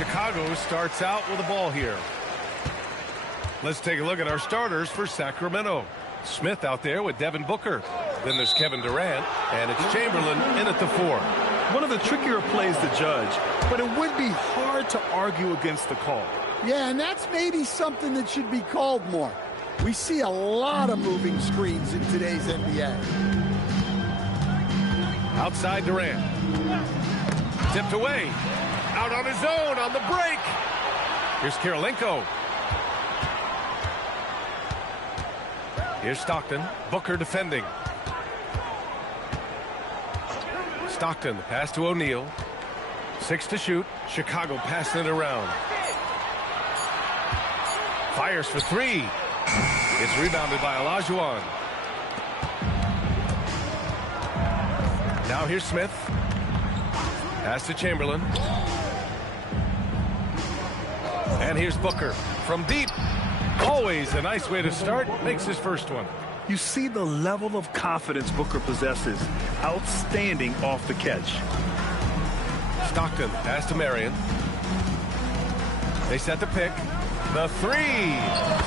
Chicago starts out with the ball here. Let's take a look at our starters for Sacramento. Smith out there with Devin Booker. Then there's Kevin Durant, and it's Chamberlain in at the 4. One of the trickier plays to judge, but it would be hard to argue against the call. Yeah, and that's maybe something that should be called more. We see a lot of moving screens in today's NBA. Outside Durant. Tipped away. Out on his own on the break. Here's Kirilenko. Here's Stockton. Booker defending. Stockton, pass to O'Neal. 6 to shoot. Chicago passing it around. Fires for 3. It's rebounded by Olajuwon. Now here's Smith. Pass to Chamberlain. And here's Booker from deep. Always a nice way to start. Makes his first one. You see the level of confidence Booker possesses. Outstanding off the catch. Stockton, pass to Marion. They set the pick. The 3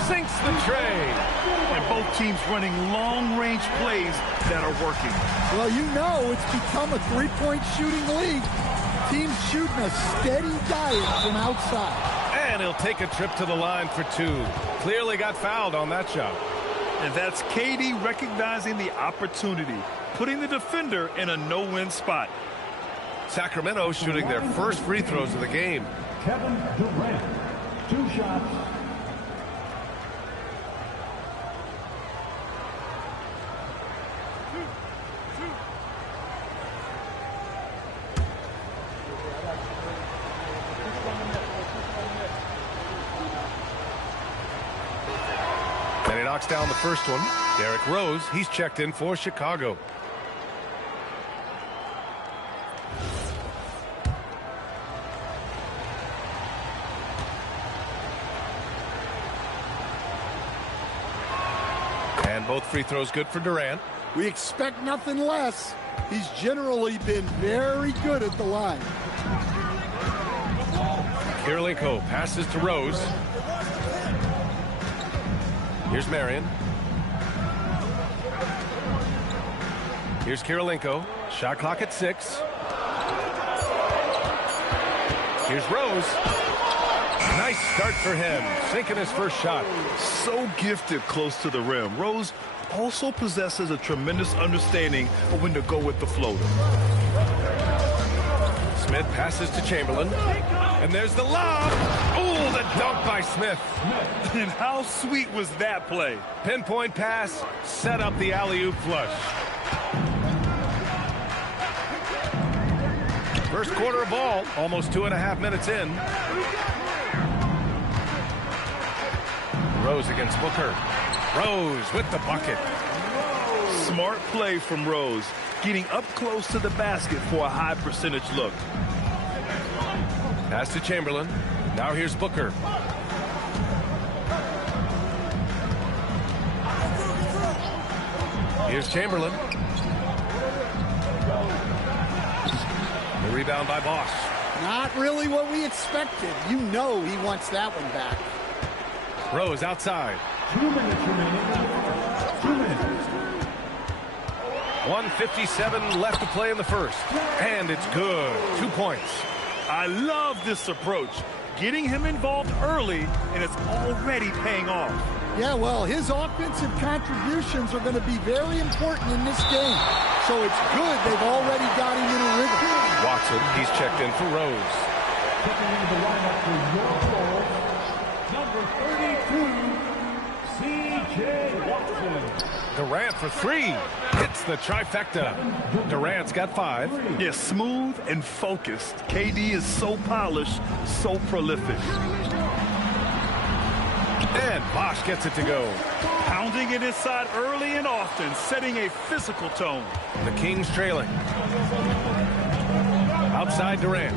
sinks the tray. And both teams running long-range plays that are working. Well, you know it's become a three-point shooting league. Teams shooting a steady diet from outside. And he'll take a trip to the line for 2. Clearly got fouled on that shot. And that's KD recognizing the opportunity, putting the defender in a no-win spot. Sacramento shooting their first free throws of the game. Kevin Durant, 2 shots. And he knocks down the first one. Derrick Rose, he's checked in for Chicago. And both free throws good for Durant. We expect nothing less. He's generally been very good at the line. Kirilenko passes to Rose. Here's Marion. Here's Kirilenko. Shot clock at 6. Here's Rose. Nice start for him. Sinking his first shot. So gifted close to the rim. Rose also possesses a tremendous understanding of when to go with the floater. Smith passes to Chamberlain. And there's the lob. Oh, the dunk by Smith. And how sweet was that play? Pinpoint pass, set up the alley-oop flush. First quarter of ball, almost 2.5 minutes in. Rose against Booker. Rose with the bucket. Smart play from Rose, getting up close to the basket for a high percentage look. Pass to Chamberlain. Now here's Booker. Here's Chamberlain. The rebound by Boss. Not really what we expected. You know he wants that one back. Rose outside. 2 minutes remaining. 2 minutes. 1:57 left to play in the first. And it's good. 2 points. I love this approach. Getting him involved early, and it's already paying off. Yeah, well, his offensive contributions are going to be very important in this game. So it's good they've already got him in a rhythm. Watson, he's checked in for Rose. Checking into the lineup for your Bulls, number 32, C.J. Watson. Durant for 3. Hits the trifecta. Durant's got 5. Yeah, smooth and focused. KD is so polished, so prolific. And Bosh gets it to go. Pounding it inside early and often, setting a physical tone. The Kings trailing. Outside Durant.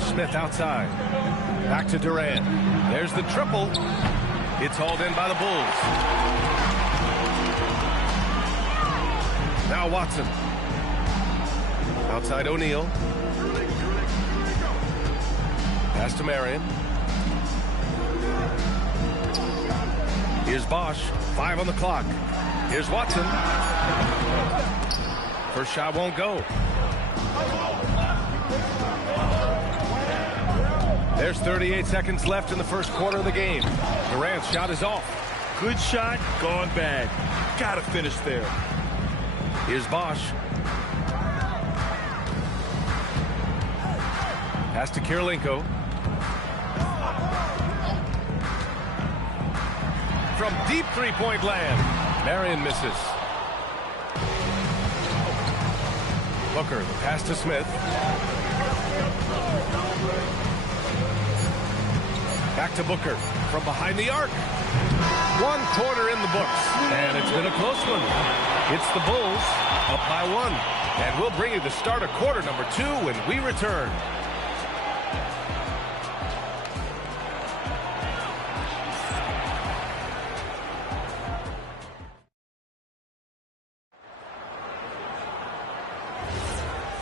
Smith outside. Back to Durant. There's the triple. It's hauled in by the Bulls. Now Watson. Outside O'Neal. Pass to Marion. Here's Bosch. 5 on the clock. Here's Watson. First shot won't go. There's 38 seconds left in the first quarter of the game. Durant's shot is off. Good shot, gone bad. Gotta finish there. Here's Bosch. Pass to Kirilenko. From deep three-point land. Marion misses. Booker, the pass to Smith. Back to Booker from behind the arc. 1 quarter in the books, and it's been a close one. It's the Bulls up by 1, and we'll bring you the start of quarter number 2 when we return.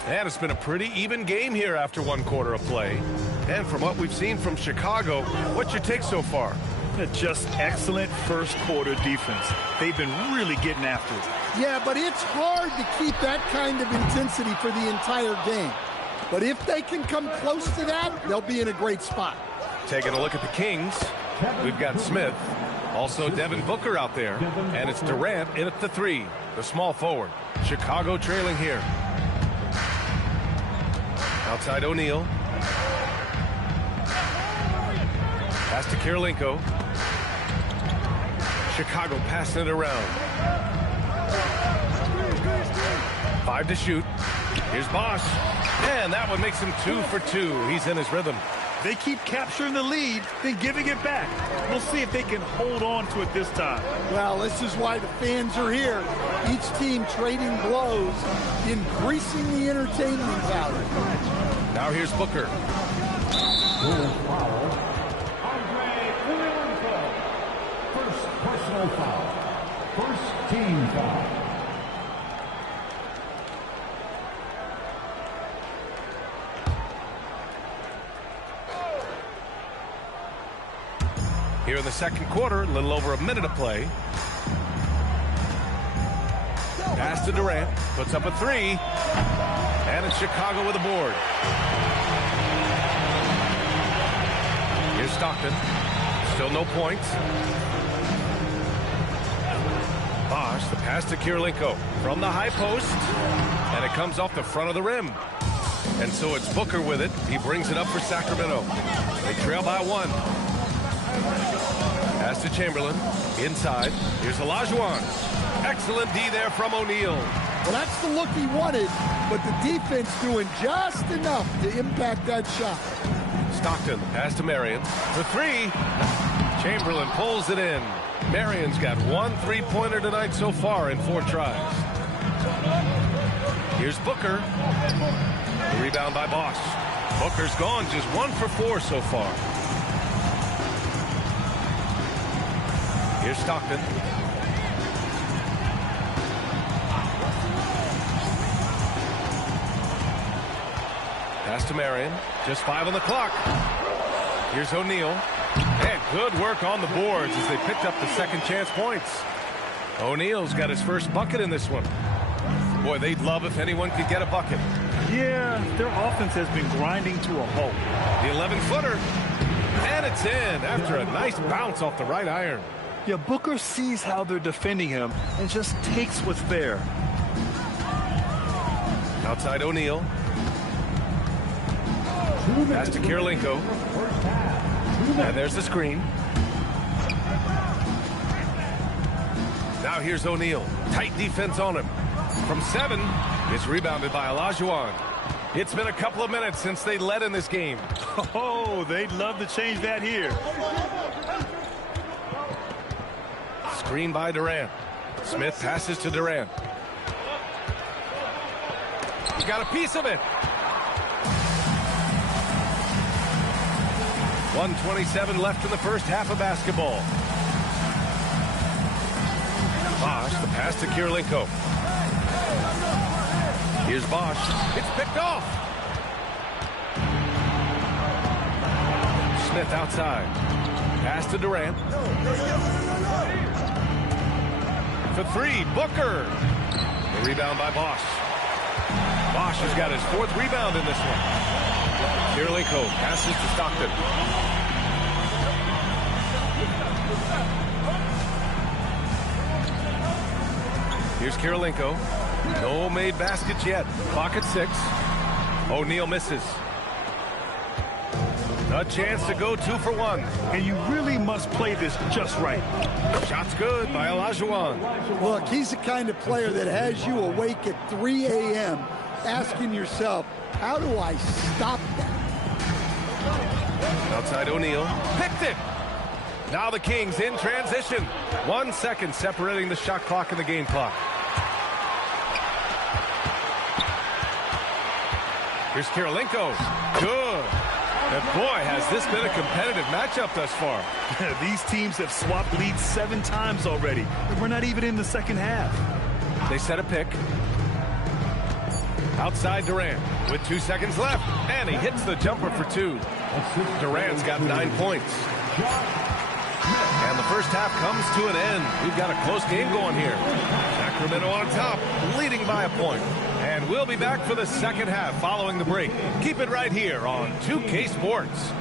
And it's been a pretty even game here after 1 quarter of play. And from what we've seen from Chicago, what's your take so far? Just excellent first quarter defense. They've been really getting after it. Yeah, but it's hard to keep that kind of intensity for the entire game. But if they can come close to that, they'll be in a great spot. Taking a look at the Kings, we've got Smith, also Devin Booker out there, and it's Durant in at the 3, the small forward. Chicago trailing here. Outside O'Neal. Pass to Kirilenko. Chicago passing it around. 5 to shoot. Here's Bosch. And that one makes him 2 for 2. He's in his rhythm. They keep capturing the lead, then giving it back. We'll see if they can hold on to it this time. Well, this is why the fans are here. Each team trading blows, increasing the entertainment value. Now here's Booker. Andre Kirilenko. First personal foul. First team foul. Here in the second quarter, a little over a minute of play. Pass to Durant, puts up a 3, and it's Chicago with a board. Here's Stockton, still no points. Bosch, the pass to Kirilenko from the high post, and it comes off the front of the rim. And so it's Booker with it. He brings it up for Sacramento. They trail by 1. Pass to Chamberlain. Inside. Here's Olajuwon. Excellent D there from O'Neal. Well, that's the look he wanted, but the defense doing just enough to impact that shot. Stockton, pass to Marion. For 3. Chamberlain pulls it in. Marion's got 1 3-pointer tonight so far in 4 tries. Here's Booker. The rebound by Bosch. Booker's gone just 1 for 4 so far. Here's Stockton. Pass to Marion. Just 5 on the clock. Here's O'Neal. And good work on the boards as they picked up the second chance points. O'Neal's got his first bucket in this one. Boy, they'd love if anyone could get a bucket. Yeah, their offense has been grinding to a halt. The 11-footer. And it's in after a nice bounce off the right iron. Yeah, Booker sees how they're defending him and just takes what's there. Outside O'Neal. Pass to Kirilenko. And there's the screen. Now here's O'Neal. Tight defense on him. From 7, it's rebounded by Olajuwon. It's been a couple of minutes since they led in this game. Oh, they'd love to change that here. Screen by Durant. Smith passes to Durant. He got a piece of it. 1:27 left in the first half of basketball. Bosch, the pass to Kirilenko. Here's Bosch. It's picked off. Smith outside. Pass to Durant. For three, Booker. The rebound by Bosch. Bosch has got his 4th rebound in this one. Kirilenko passes to Stockton. Here's Kirilenko. No made baskets yet. Clock at 6. O'Neal misses. A chance to go 2 for 1. And you really must play this just right. Shot's good by Olajuwon. Look, he's the kind of player that has you awake at 3 a.m. asking yourself, how do I stop that? Outside O'Neal. Picked it! Now the Kings in transition. 1 second separating the shot clock and the game clock. Here's Kirilenko. Good. And boy, has this been a competitive matchup thus far. These teams have swapped leads 7 times already. And we're not even in the second half. They set a pick. Outside Durant with 2 seconds left. And he hits the jumper for 2. Durant's got 9 points. And the first half comes to an end. We've got a close game going here. Sacramento on top, leading by a point. And we'll be back for the second half following the break. Keep it right here on 2K Sports.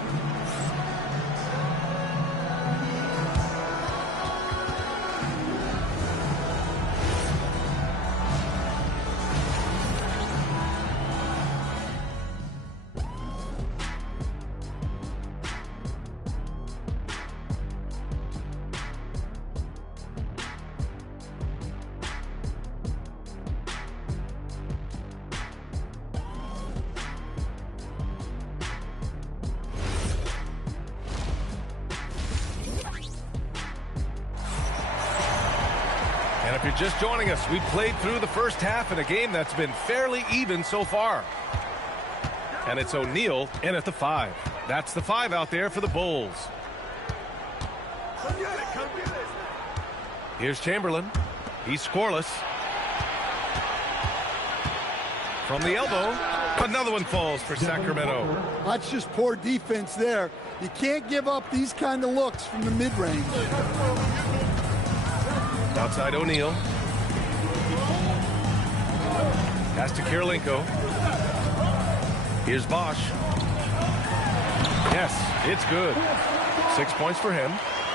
And if you're just joining us, we played through the first half in a game that's been fairly even so far. And it's O'Neal in at the 5. That's the 5 out there for the Bulls. Here's Chamberlain. He's scoreless. From the elbow, another one falls for Sacramento. That's just poor defense there. You can't give up these kind of looks from the mid-range. Outside O'Neal. Pass to Kirilenko. Here's Bosch. Yes, it's good. 6 points for him.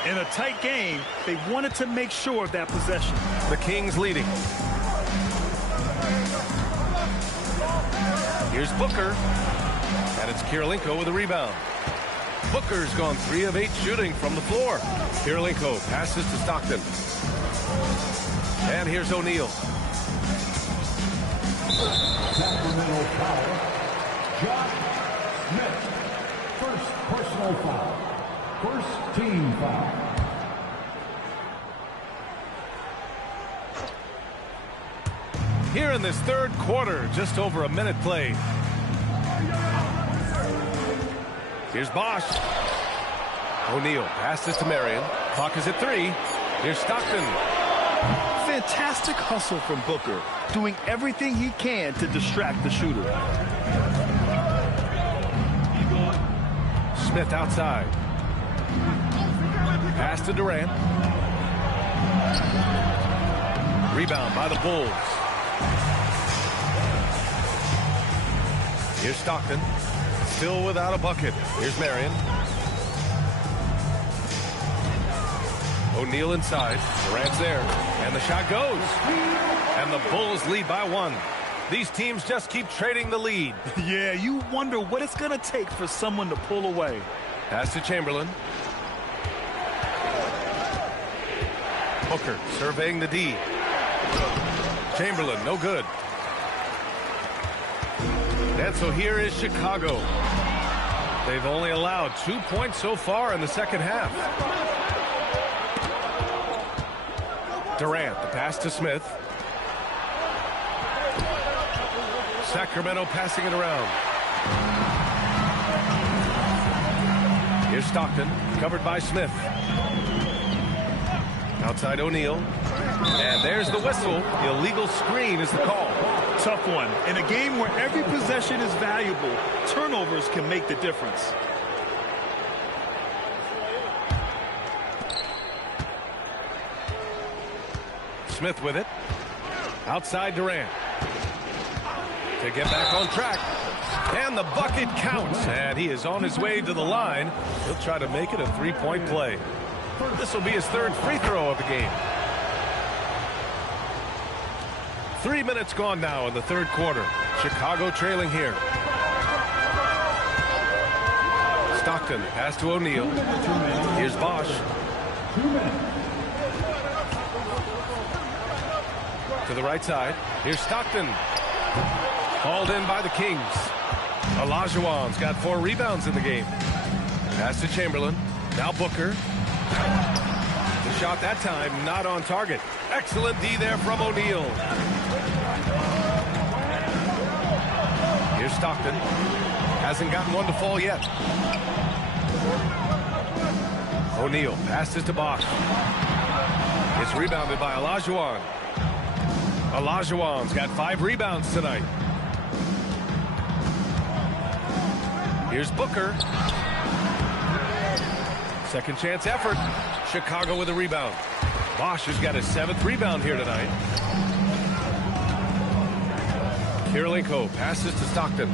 In a tight game, they wanted to make sure of that possession. The Kings leading. Here's Booker. And it's Kirilenko with a rebound. Booker's gone 3 of 8 shooting from the floor. Kirilenko passes to Stockton. And here's O'Neal. Sacramento foul. Josh Smith. First personal foul. First team foul. Here in this third quarter, just over a minute played. Here's Bosch. O'Neal passes to Marion. Clock is at 3. Here's Stockton. Fantastic hustle from Booker, doing everything he can to distract the shooter. Smith outside. Pass to Durant. Rebound by the Bulls. Here's Stockton. Still without a bucket. Here's Marion. O'Neal inside. Durant's there. And the shot goes. And the Bulls lead by 1. These teams just keep trading the lead. Yeah, you wonder what it's going to take for someone to pull away. Pass to Chamberlain. Booker surveying the D. Chamberlain, no good. And so here is Chicago. They've only allowed 2 points so far in the second half. Durant, the pass to Smith. Sacramento passing it around. Here's Stockton, covered by Smith. Outside O'Neal. And there's the whistle. Illegal screen is the call. Tough one. In a game where every possession is valuable, turnovers can make the difference. Smith with it. Outside Durant. To get back on track. And the bucket counts. And he is on his way to the line. He'll try to make it a three-point play. This will be his third free throw of the game. 3 minutes gone now in the third quarter. Chicago trailing here. Stockton pass to O'Neal. Here's Bosch. To the right side. Here's Stockton. Hauled in by the Kings. Olajuwon's got 4 rebounds in the game. Pass to Chamberlain. Now Booker. The shot that time not on target. Excellent D there from O'Neal. Here's Stockton. Hasn't gotten one to fall yet. O'Neal passes to Bosch. It's rebounded by Olajuwon. Olajuwon's got 5 rebounds tonight. Here's Booker. Second chance effort. Chicago with a rebound. Bosch has got his 7th rebound here tonight. Kirilenko passes to Stockton.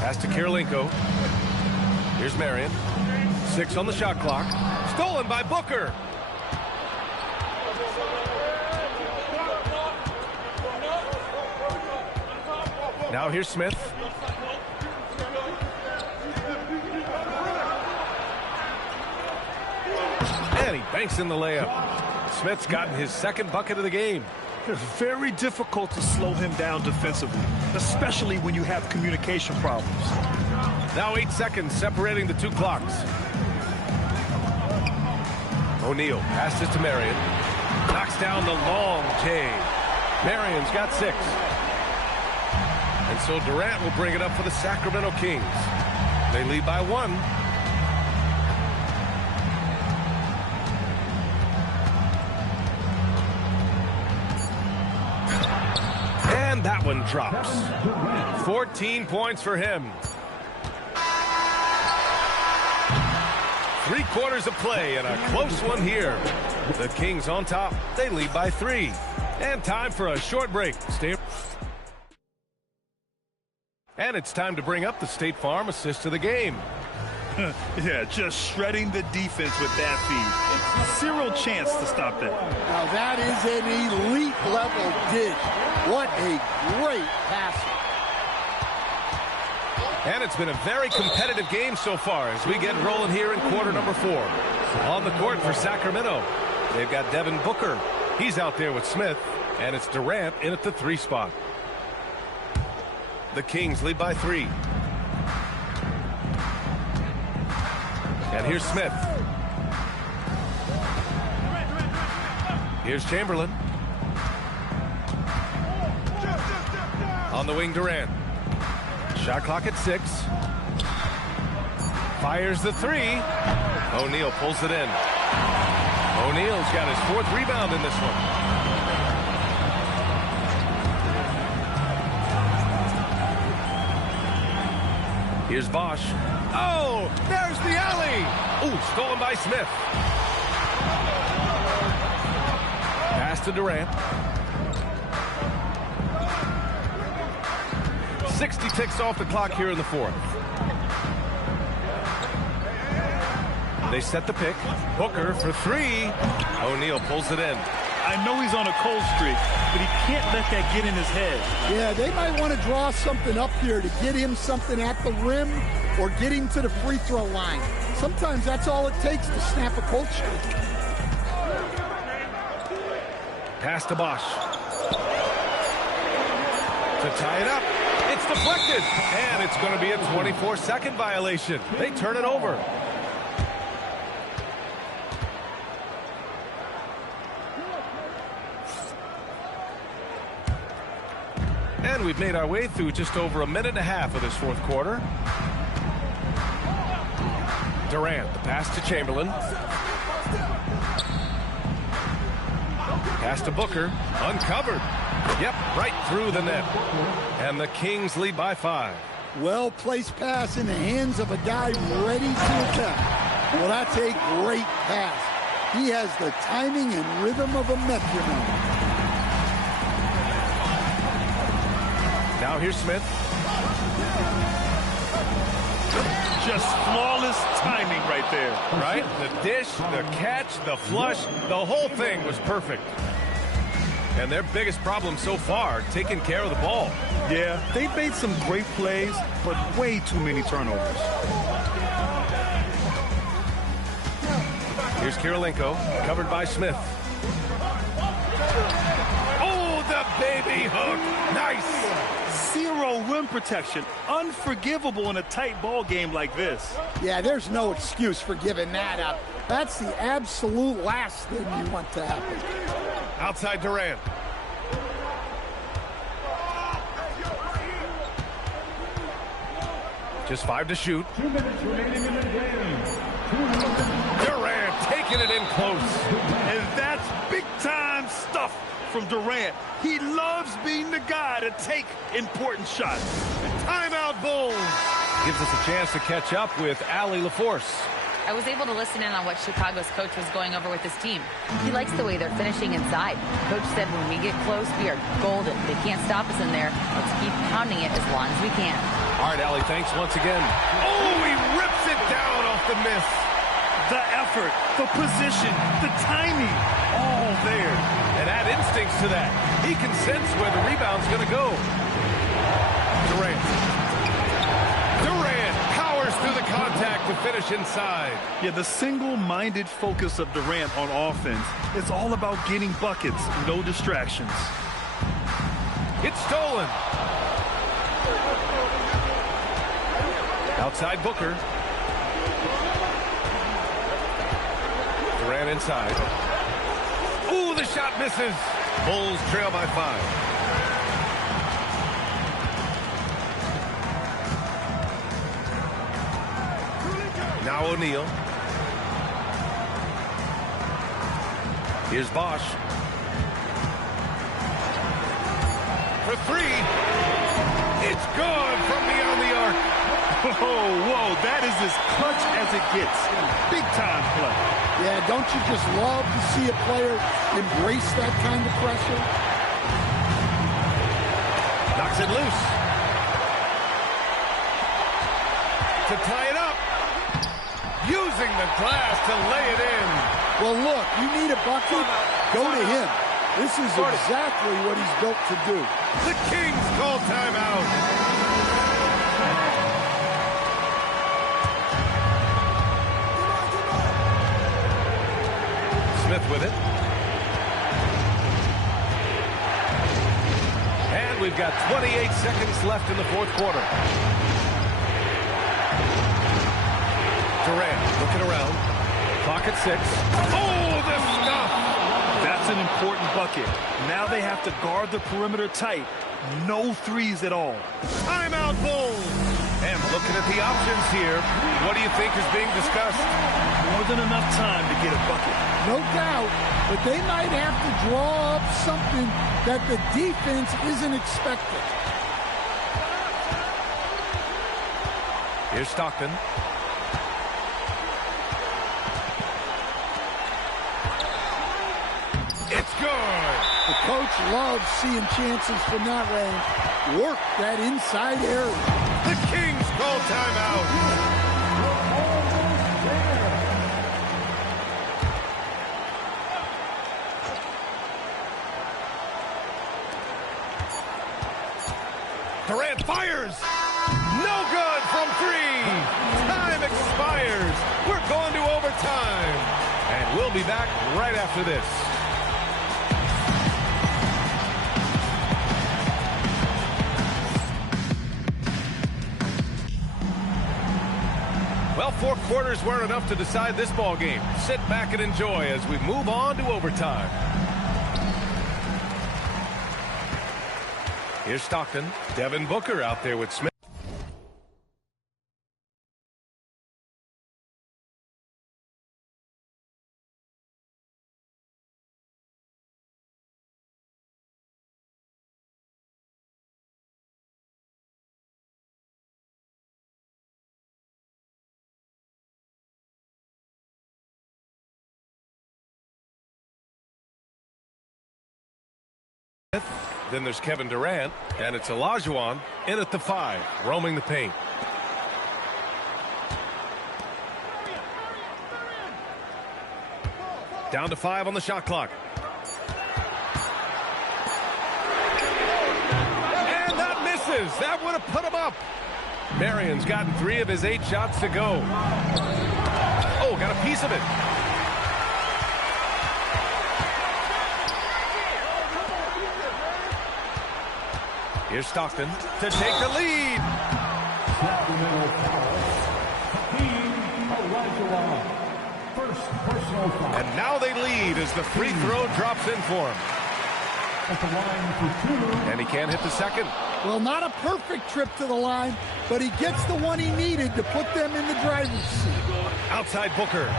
Pass to Kirilenko. Here's Marion. 6 on the shot clock. Stolen by Booker. Now here's Smith. And he banks in the layup. Smith's gotten his 2nd bucket of the game. It's very difficult to slow him down defensively, especially when you have communication problems. Now 8 seconds separating the 2 clocks. O'Neal passes to Marion. Knocks down the long J. Marion's got 6. And so Durant will bring it up for the Sacramento Kings. They lead by 1. And that one drops. 14 points for him. 3 quarters of play and a close one here. The Kings on top. They lead by 3. And time for a short break. Stay. And it's time to bring up the State Farm assist of the game. Yeah, just shredding the defense with that feed. 0 chance to stop that. Now that is an elite level dish. What a great pass. And it's been a very competitive game so far as we get rolling here in quarter number 4. On the court for Sacramento, they've got Devin Booker. He's out there with Smith, and it's Durant in at the 3 spot. The Kings lead by 3. And here's Smith. Here's Chamberlain. On the wing, Durant. Shot clock at 6. Fires the 3. O'Neal pulls it in. O'Neal's got his 4th rebound in this one. Here's Bosch. Oh, there's the alley. Oh, stolen by Smith. Pass to Durant. 60 ticks off the clock here in the 4th. They set the pick. Booker for 3. O'Neal pulls it in. I know he's on a cold streak, but he can't let that get in his head. Yeah, they might want to draw something up here to get him something at the rim or get him to the free throw line. Sometimes that's all it takes to snap a cold streak. Pass to Bosch. To tie it up. It's deflected. And it's going to be a 24-second violation. They turn it over. And we've made our way through just over a minute and a half of this 4th quarter. Durant, the pass to Chamberlain. Pass to Booker, uncovered. Yep, right through the net. And the Kings lead by 5. Well-placed pass in the hands of a guy ready to attack. Well, that's a great pass. He has the timing and rhythm of a metronome. Now here's Smith. Just flawless timing right there. Right? The dish, the catch, the flush, the whole thing was perfect. And their biggest problem so far, taking care of the ball. Yeah, they've made some great plays, but way too many turnovers. Here's Kirilenko, covered by Smith. Oh, the baby hook. Nice. Zero rim protection. Unforgivable in a tight ball game like this. Yeah, there's no excuse for giving that up. That's the absolute last thing you want to happen. Outside Durant. Just 5 to shoot. 2 minutes remaining in the game. Durant taking it in close. And that's big-time stuff from Durant. He loves being the guy to take important shots. Timeout Bulls. Gives us a chance to catch up with Allie LaForce. I was able to listen in on what Chicago's coach was going over with his team. He likes the way they're finishing inside. Coach said when we get close, we are golden. They can't stop us in there. Let's keep pounding it as long as we can. All right, Allie, thanks once again. Oh, he rips it down off the miss. The effort, the position, the timing, all there. And add instincts to that. He can sense where the rebound's going to go. Durant. Durant powers through the contact to finish inside. Yeah, the single-minded focus of Durant on offense, it's all about getting buckets, no distractions. It's stolen. Outside Booker. Durant inside. Ooh, the shot misses. Bulls trail by 5. Now O'Neal. Here's Bosch. For 3. It's gone from beyond the arc. Whoa, that is as clutch as it gets. Big-time play. Yeah, don't you just love to see a player embrace that kind of pressure? Knocks it loose. To tie it up. Using the glass to lay it in. Well, look, you need a bucket, go to him. This is exactly what he's built to do. The Kings call timeout. Smith with it. And we've got 28 seconds left in the fourth quarter. Durant looking around. Clock at 6. Oh, the stuff! That's an important bucket. Now they have to guard the perimeter tight. No threes at all. Timeout Bulls! And looking at the options here, what do you think is being discussed? More than enough time to get a bucket. No doubt, but they might have to draw up something that the defense isn't expecting. Here's Stockton. It's good! The coach loves seeing chances from that range. Work that inside area. The Kings call timeout. Durant fires. No good from 3. Time expires. We're going to overtime. And we'll be back right after this. Well, 4 quarters weren't enough to decide this ball game. Sit back and enjoy as we move on to overtime. Here's Stockton. Devin Booker out there with Smith. Then there's Kevin Durant, and it's Olajuwon in at the 5, roaming the paint. Down to 5 on the shot clock. And that misses. That would have put him up. Marion's gotten 3 of his 8 shots to go. Oh, got a piece of it. Here's Stockton to take the lead. And now they lead as the free throw drops in for him. And he can't hit the second. Well, not a perfect trip to the line, but he gets the one he needed to put them in the driver's seat. Outside Booker.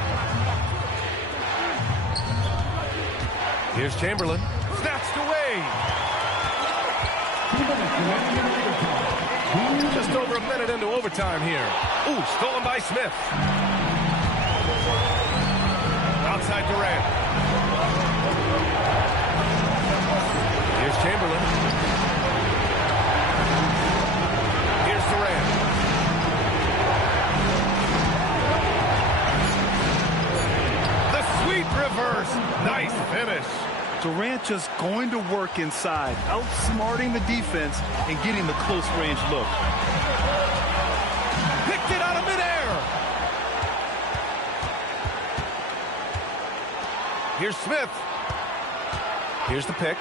Here's Chamberlain. Snatched away. Just over a minute into overtime here. Ooh, stolen by Smith. Outside Durant. Here's Chamberlain. Here's Durant. The sweet reverse. Nice finish. Durant just going to work inside, outsmarting the defense and getting the close-range look. Picked it out of midair. Here's Smith. Here's the pick.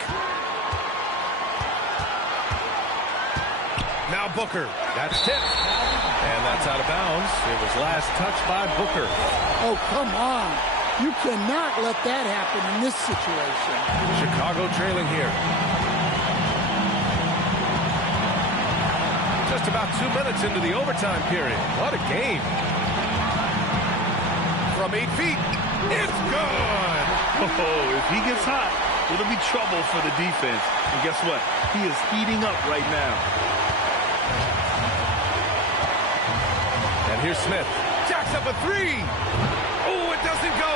Now Booker. That's tipped. And that's out of bounds. It was last touched by Booker. Oh, come on. You cannot let that happen in this situation. Chicago trailing here. Just about 2 minutes into the overtime period. What a game. From 8 feet. It's good. Oh, if he gets hot, it'll be trouble for the defense. And guess what? He is heating up right now. And here's Smith. Jacks up a 3. Oh, it doesn't go.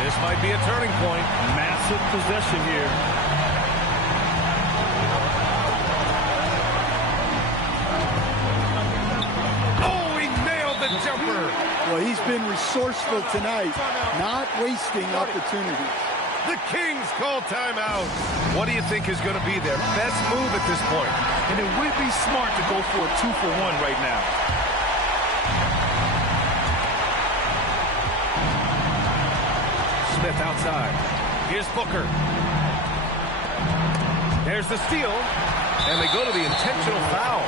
This might be a turning point. Massive possession here. Oh, he nailed the jumper. Well, he's been resourceful tonight, not wasting opportunities. The Kings call timeout. What do you think is going to be their best move at this point? And it would be smart to go for a 2-for-1 right now. Smith outside. Here's Booker. There's the steal. And they go to the intentional foul.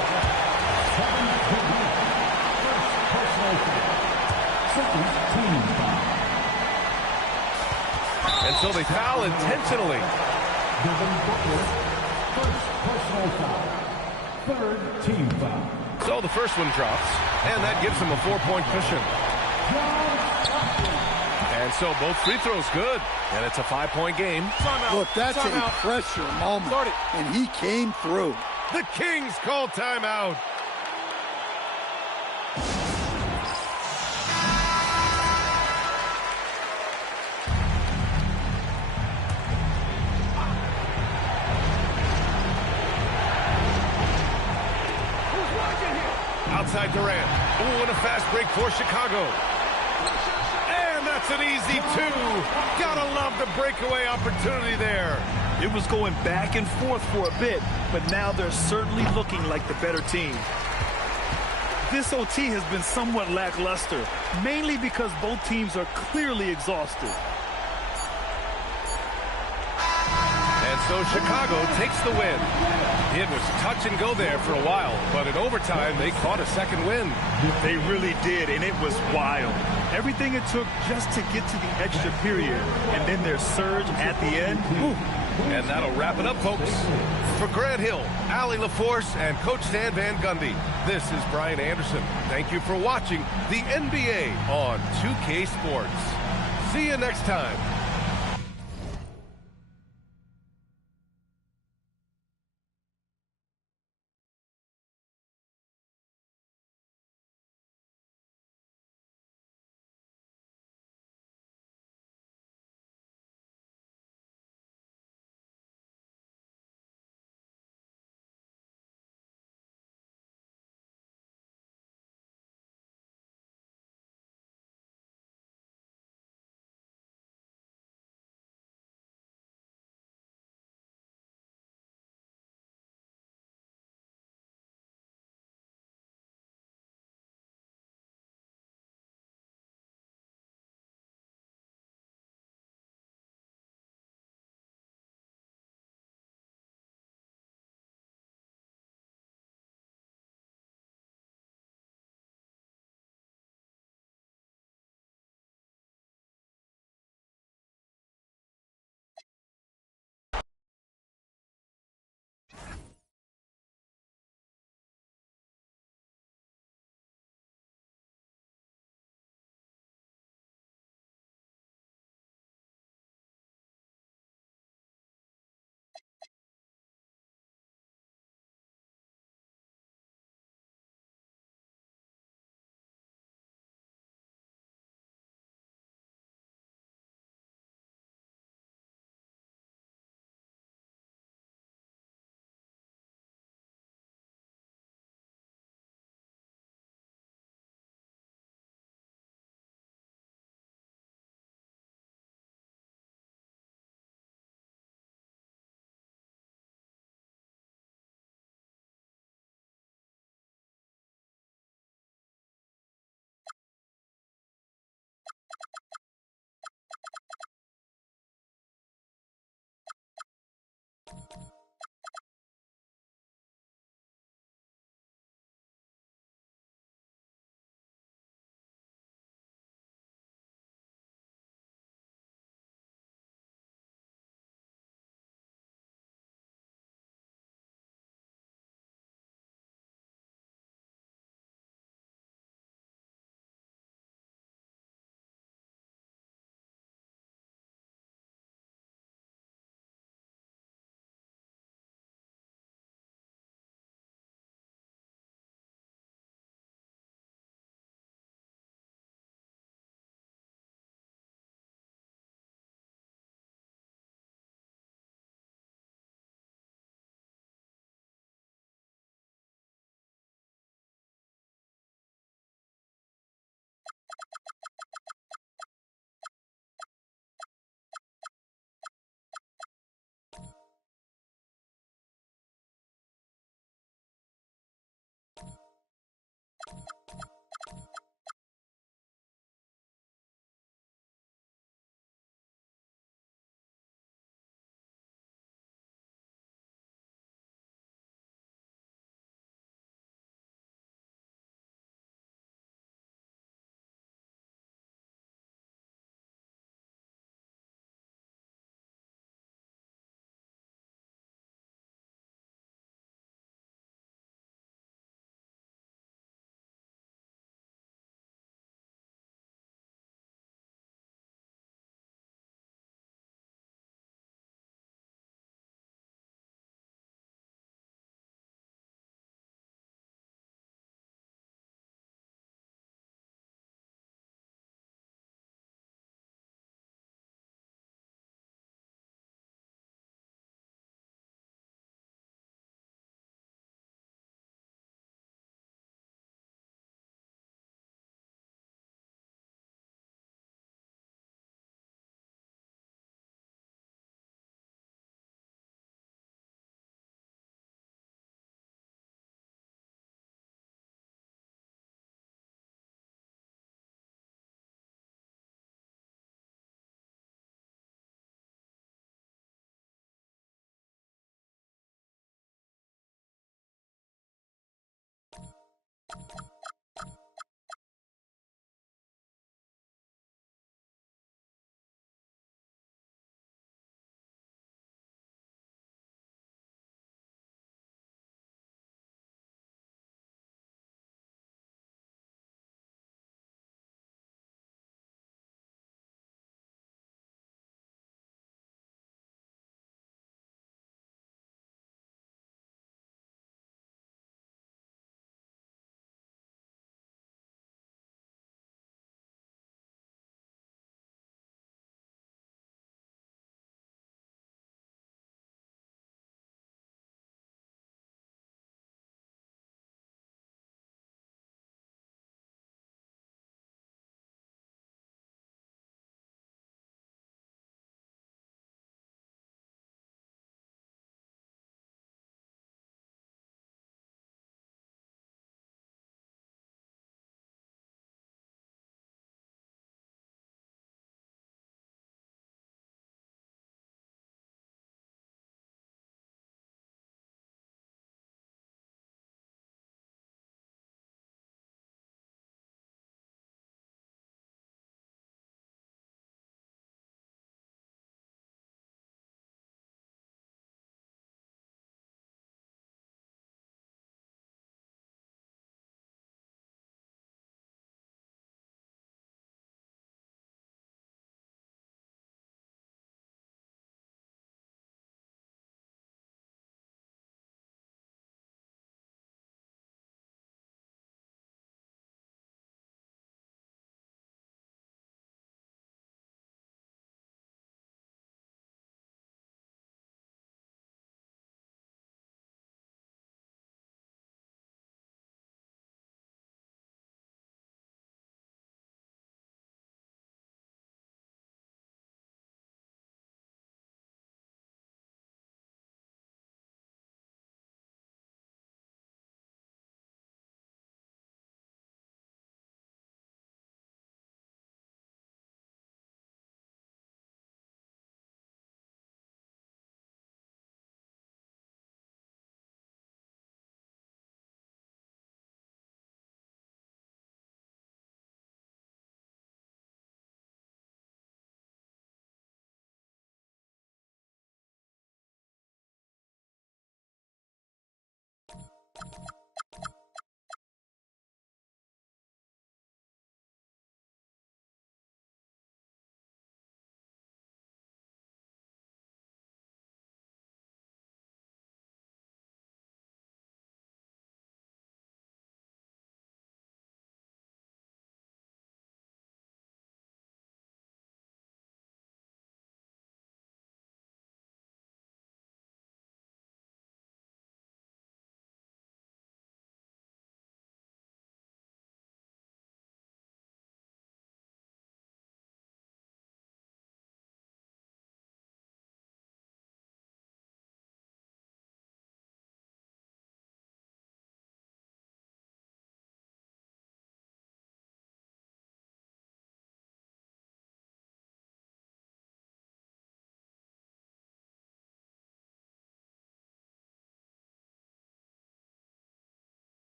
And so they foul intentionally. Third team foul. So the first one drops. And that gives them a 4-point cushion. And so both free throws good. And it's a 5-point game. Look, that's a pressure moment. And he came through. The Kings call timeout. Outside Durant. Ooh, and a fast break for Chicago. And that's an easy 2. Gotta love the breakaway opportunity there. It was going back and forth for a bit, but now they're certainly looking like the better team. This OT has been somewhat lackluster, mainly because both teams are clearly exhausted. And so Chicago takes the win. It was touch and go there for a while, but in overtime, they caught a second win. They really did, and it was wild. Everything it took just to get to the extra period, and then their surge at the end. Whew. And that'll wrap it up, folks. For Grant Hill, Allie LaForce, and Coach Stan Van Gundy, this is Brian Anderson. Thank you for watching the NBA on 2K Sports. See you next time.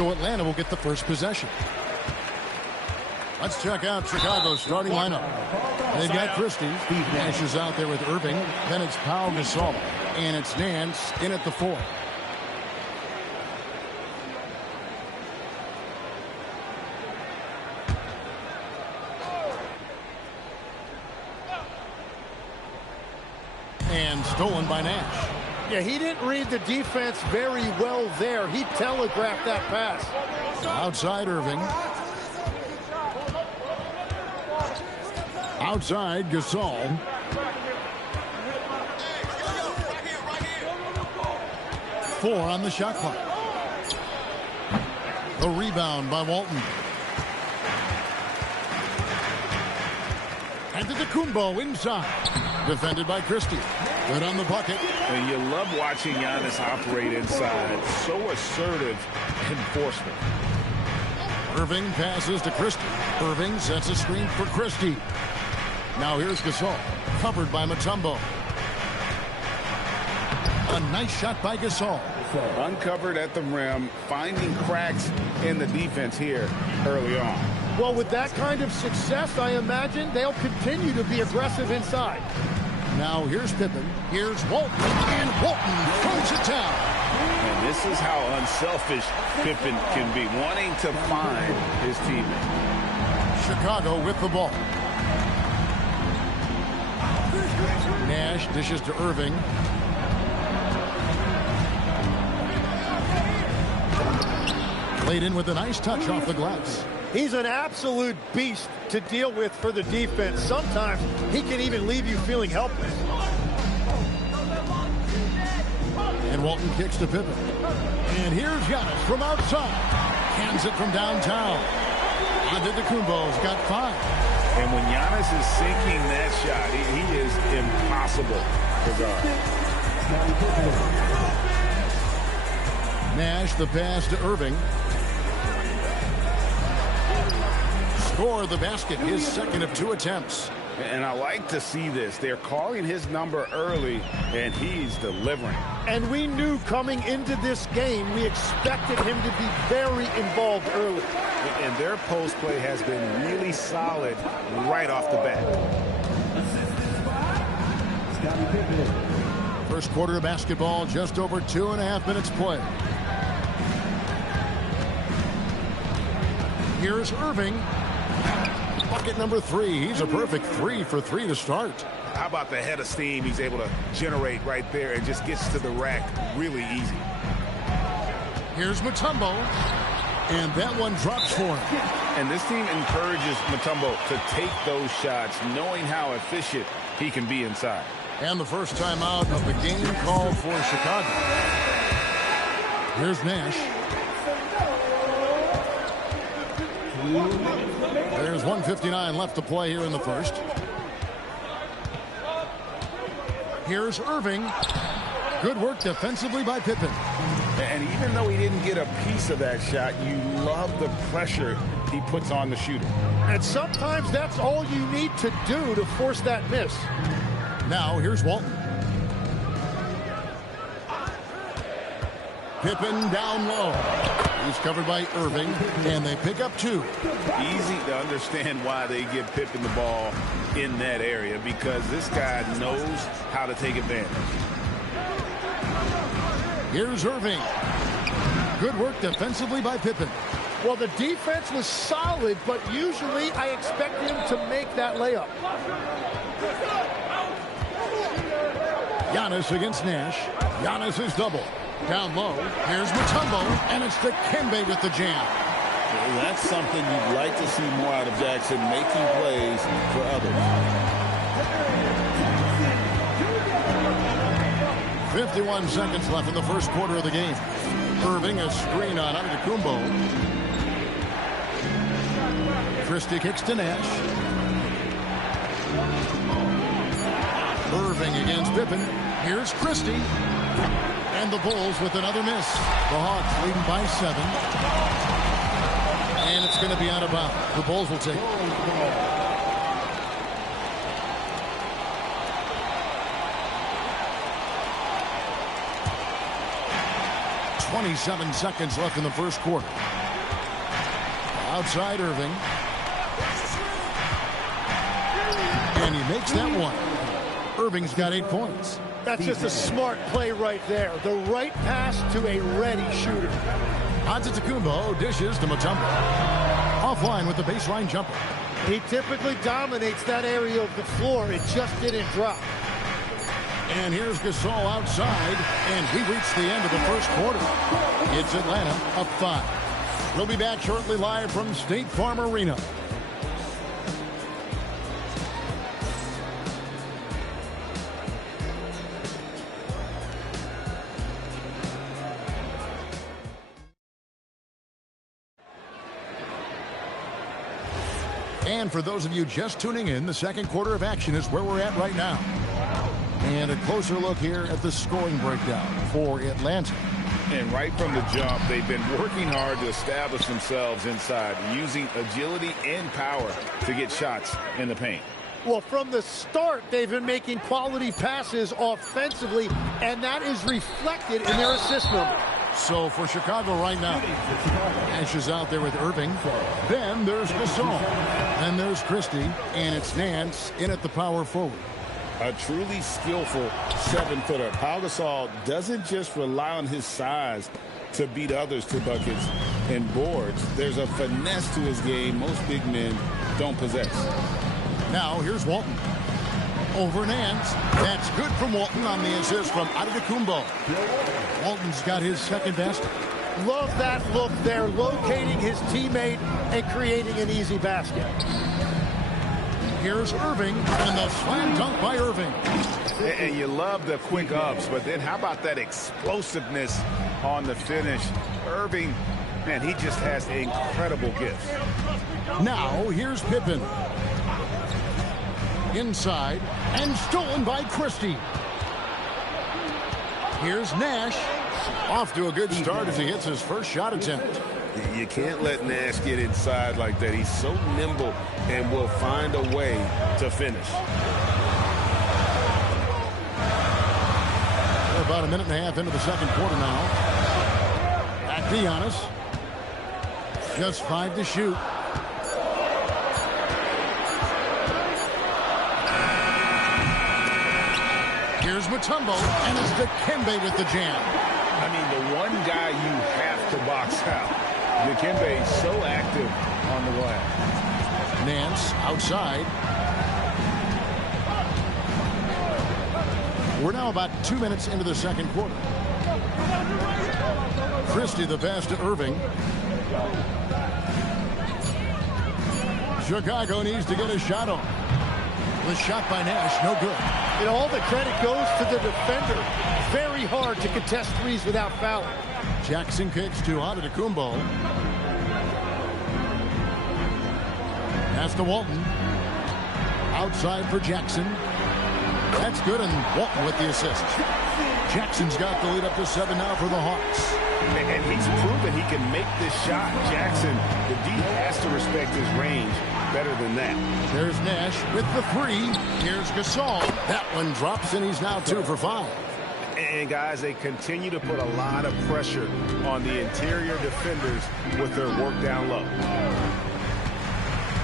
So Atlanta will get the first possession. Let's check out Chicago's starting lineup. They've got Christie. Nash is out there with Irving. Then it's Pau Gasol. And it's Nance in at the 4. And stolen by Nash. Yeah, he didn't read the defense very well there. He telegraphed that pass. Outside Irving. Outside Gasol. Four on the shot clock. The rebound by Walton. Antetokounmpo inside. Defended by Christie. Good on the bucket. And you love watching Giannis operate inside. So assertive enforcement. Irving passes to Christie. Irving sets a screen for Christie. Now here's Gasol. Covered by Mutombo. A nice shot by Gasol. Uncovered at the rim, finding cracks in the defense here early on. Well, with that kind of success, I imagine they'll continue to be aggressive inside. Now here's Pippen. Here's Walton. And Walton throws it down. And this is how unselfish Pippen can be, wanting to find his teammate. Chicago with the ball. Nash dishes to Irving. Played in with a nice touch off the glass. He's an absolute beast to deal with for the defense. Sometimes he can even leave you feeling helpless. And Walton kicks to Pippen. And here's Giannis from outside. Hands it from downtown. Antetokounmpo's got 5. And when Giannis is sinking that shot, he is impossible to guard. Nash the pass to Irving. Score the basket, his second of 2 attempts. And I like to see this. They're calling his number early, and he's delivering. And we knew coming into this game, we expected him to be very involved early. And their post play has been really solid right off the bat. First quarter of basketball, just over 2.5 minutes played. Here's Irving. Bucket number 3. He's a perfect 3 for 3 to start. How about the head of steam he's able to generate right there and just gets to the rack really easy. Here's Mutombo. And that one drops for him. And this team encourages Mutombo to take those shots, knowing how efficient he can be inside. And the first time out of the game called for Chicago. Here's Nash. There's 1:59 left to play here in the first. Here's Irving. Good work defensively by Pippen. And even though he didn't get a piece of that shot, you love the pressure he puts on the shooter. And sometimes that's all you need to do to force that miss. Now here's Walton. Pippen down low. He's covered by Irving, and they pick up 2. Easy to understand why they give Pippen the ball in that area, because this guy knows how to take advantage. Here's Irving. Good work defensively by Pippen. Well, the defense was solid, but usually I expect him to make that layup. Giannis against Nash. Giannis is double. Down low. Here's Mutombo, and it's Dikembe with the jam. That's something you'd like to see more out of Jackson, making plays for others. 51 seconds left in the first quarter of the game. Irving a screen on Antetokounmpo. Christie kicks to Nash. Irving against Pippen. Here's Christie. And the Bulls with another miss. The Hawks leading by 7. And it's going to be out of bounds. The Bulls will take it. 27 seconds left in the first quarter. Outside Irving. And he makes that one. Irving's got 8 points. That's just a smart play right there. The right pass to a ready shooter. Antetokounmpo dishes to Mutombo. Offline with the baseline jumper. He typically dominates that area of the floor. It just didn't drop. And here's Gasol outside, and we reach the end of the first quarter. It's Atlanta up 5. We'll be back shortly live from State Farm Arena. And for those of you just tuning in, the second quarter of action is where we're at right now. And a closer look here at the scoring breakdown for Atlanta. And right from the jump, they've been working hard to establish themselves inside, using agility and power to get shots in the paint. Well, from the start, they've been making quality passes offensively, and that is reflected in their assist number. So for Chicago right now, Nash is out there with Irving. Then there's Gasol. Then there's Christie, and it's Nance in at the power forward. A truly skillful 7-footer. Pau Gasol doesn't just rely on his size to beat others to buckets and boards. There's a finesse to his game most big men don't possess. Now here's Walton. Over Nance. That's good from Walton on the assist from Antetokounmpo. Walton's got his second basket. Love that look there, locating his teammate and creating an easy basket. Here's Irving, and the slam dunk by Irving. And you love the quick ups, but then how about that explosiveness on the finish? Irving, man, he just has incredible gifts. Now, here's Pippen. Inside, and stolen by Christie. Here's Nash. Off to a good start as he hits his first shot attempt. You can't let Nash get inside like that. He's so nimble and will find a way to finish. We're about a minute and a half into the second quarter now. Back to Giannis. Just 5 to shoot. Here's Mutombo, and it's Dikembe with the jam. I mean, the one guy you have to box out. Dikembe so active on the glass. Nance outside. We're now about 2 minutes into the second quarter. Christie the pass to Irving. Chicago needs to get a shot on. The shot by Nash, no good. And all the credit goes to the defender. Very hard to contest threes without fouling. Jackson kicks to Antetokounmpo. Pass to Walton. Outside for Jackson. That's good, and Walton with the assist. Jackson's got the lead up to 7 now for the Hawks. And he's proven he can make this shot. Jackson, the D has to respect his range better than that. There's Nash with the 3. Here's Gasol. That one drops, and he's now 2 for 5. And guys, they continue to put a lot of pressure on the interior defenders with their work down low.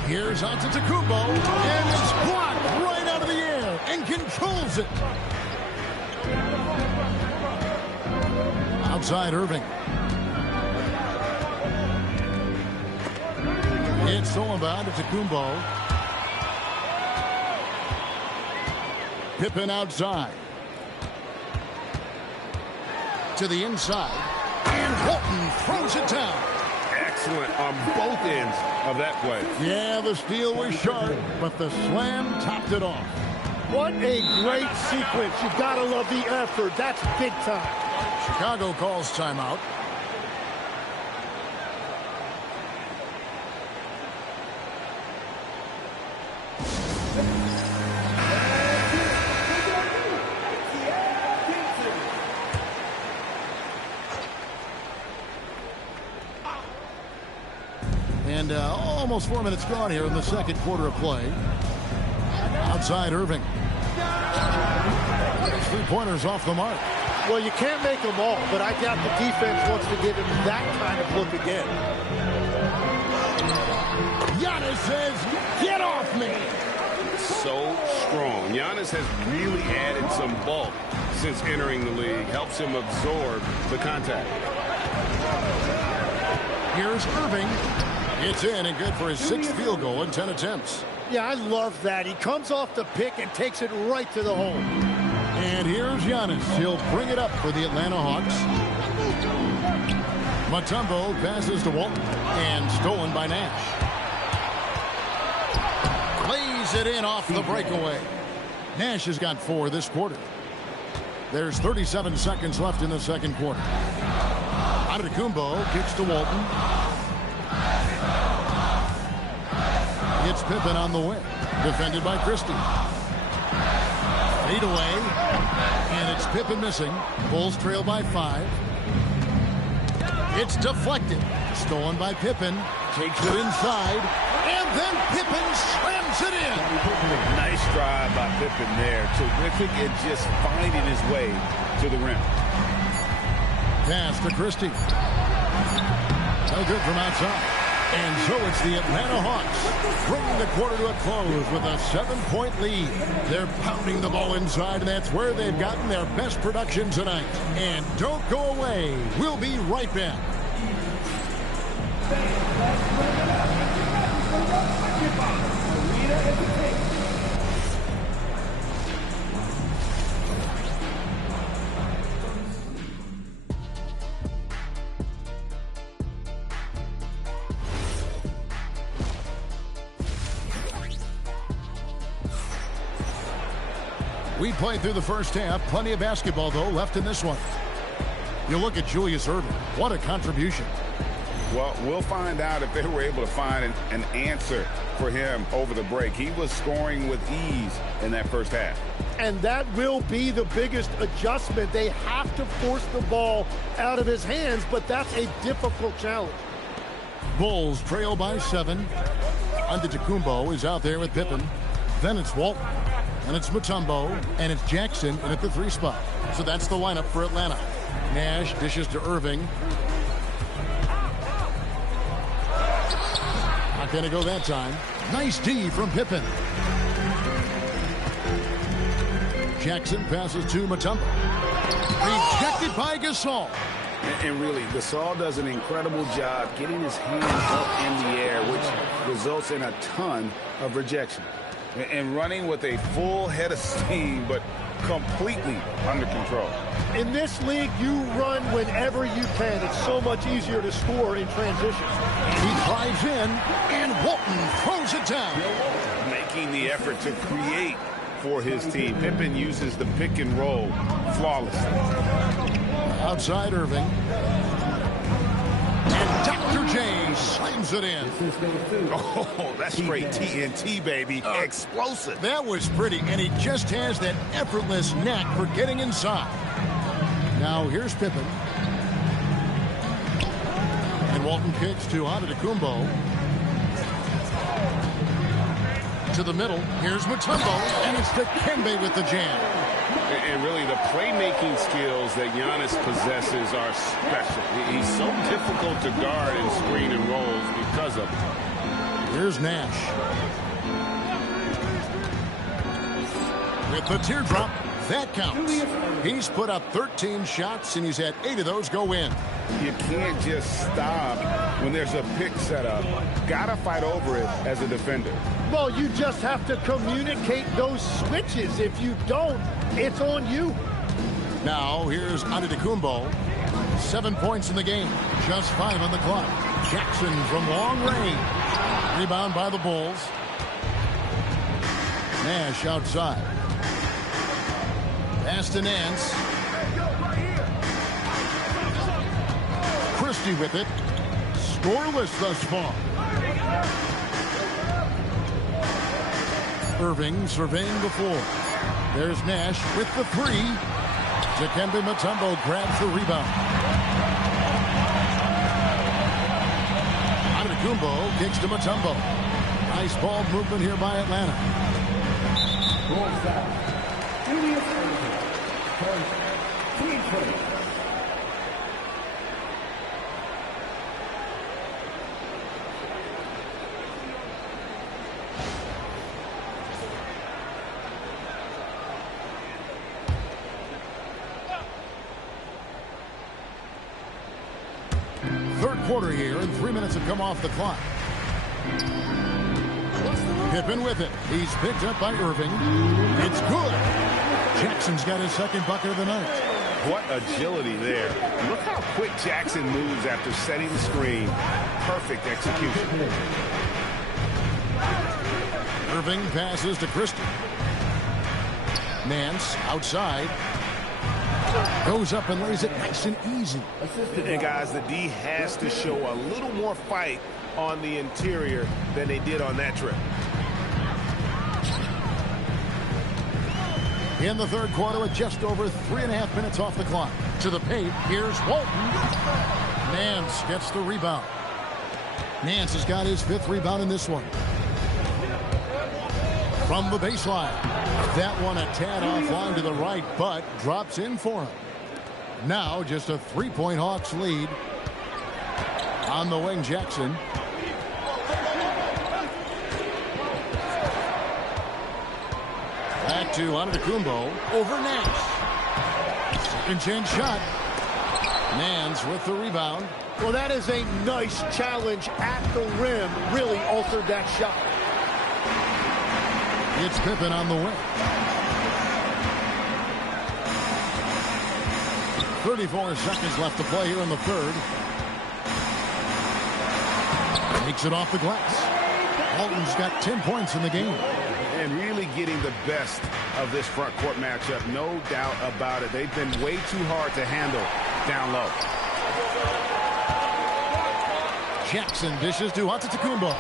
Here's Antetokounmpo, and it's blocked right out of the air and controls it. Outside Irving. It's all about Antetokounmpo. Pippen outside. To the inside. And Walton throws it down. Excellent on both ends of that play. Yeah, the steal was sharp, but the slam topped it off. What a great sequence. You gotta love the effort. That's big time. Chicago calls timeout. And almost 4 minutes gone here in the second quarter of play. Outside Irving. 3-pointers off the mark. Well, you can't make them all, but I doubt the defense wants to give him that kind of look again. Giannis says, get off me. So strong. Giannis has really added some bulk since entering the league. Helps him absorb the contact. Here's Irving. It's in and good for his 6th field goal in 10 attempts. Yeah, I love that. He comes off the pick and takes it right to the hole. And here's Giannis. He'll bring it up for the Atlanta Hawks. Mutombo passes to Walton and stolen by Nash. Lays it in off the breakaway. Nash has got 4 this quarter. There's 37 seconds left in the second quarter. Antetokounmpo kicks to Walton. It's Pippen on the way. Defended by Christie. Fade away. And it's Pippen missing. Bulls trail by 5. It's deflected. Stolen by Pippen. Takes it inside. And then Pippen slams it in. Nice drive by Pippen there. Terrific at just finding his way to the rim. Pass to Christie. No good from outside. And so it's the Atlanta Hawks bringing the quarter to a close with a 7-point lead. They're pounding the ball inside, and that's where they've gotten their best production tonight. And don't go away. We'll be right back. We played through the first half. Plenty of basketball, though, left in this one. You look at Julius Erving. What a contribution. Well, we'll find out if they were able to find an answer for him over the break. He was scoring with ease in that first half. And that will be the biggest adjustment. They have to force the ball out of his hands, but that's a difficult challenge. Bulls trail by 7. Antetokounmpo is out there with Pippen. Then it's Walton. And it's Mutombo. And it's Jackson in at the 3 spot. So that's the lineup for Atlanta. Nash dishes to Irving. Not going to go that time. Nice D from Pippen. Jackson passes to Mutombo. Rejected by Gasol. And really, Gasol does an incredible job getting his hands up in the air, which results in a ton of rejection. And running with a full head of steam, but completely under control. In this league, you run whenever you can. It's so much easier to score in transition. He drives in, and Walton throws it down. Making the effort to create for his team. Pippen uses the pick and roll flawlessly. Outside Irving. And Dr. J slams it in. Oh, that's straight TNT, baby. Explosive. That was pretty, and he just has that effortless knack for getting inside. Now here's Pippen. And Walton kicks to Antetokounmpo. To the middle. Here's Mutombo, and it's Dikembe with the jam. And really, the playmaking skills that Giannis possesses are special. He's so difficult to guard in screen and rolls because of it. Here's Nash. With the teardrop, that counts. He's put up 13 shots, and he's had 8 of those go in. You can't just stop when there's a pick set up. Gotta fight over it as a defender. Well, you just have to communicate those switches. If you don't, it's on you. Now, here's Antetokounmpo. 7 points in the game. Just 5 on the clock. Jackson from long range. Rebound by the Bulls. Nash outside. Pass to Nance. Christie with it. Scoreless thus far. Irving surveying the floor. There's Nash with the 3. Dikembe Mutombo grabs the rebound. Antetokounmpo kicks to Mutombo. Nice ball movement here by Atlanta. Team play. Third quarter here, and 3 minutes have come off the clock. Pippen with it. He's picked up by Irving. It's good. Jackson's got his second bucket of the night. What agility there. Look how quick Jackson moves after setting the screen. Perfect execution. Irving passes to Christie. Nance outside. Goes up and lays it nice and easy. And guys, the D has to show a little more fight on the interior than they did on that trip. In the third quarter with just over 3.5 minutes off the clock. To the paint, here's Walton. Nance gets the rebound. Nance has got his 5th rebound in this one. From the baseline. That one a tad offline to the right, but drops in for him. Now just a 3-point Hawks lead. On the wing, Jackson. Back to Antetokounmpo over Nash. Second chance shot. Nance with the rebound. Well, that is a nice challenge at the rim. Really altered that shot. It's Pippen on the wing. 34 seconds left to play here in the third. Takes it off the glass. Walton's got 10 points in the game. And really getting the best of this front court matchup. No doubt about it. They've been way too hard to handle down low. Jackson dishes to Antetokounmpo.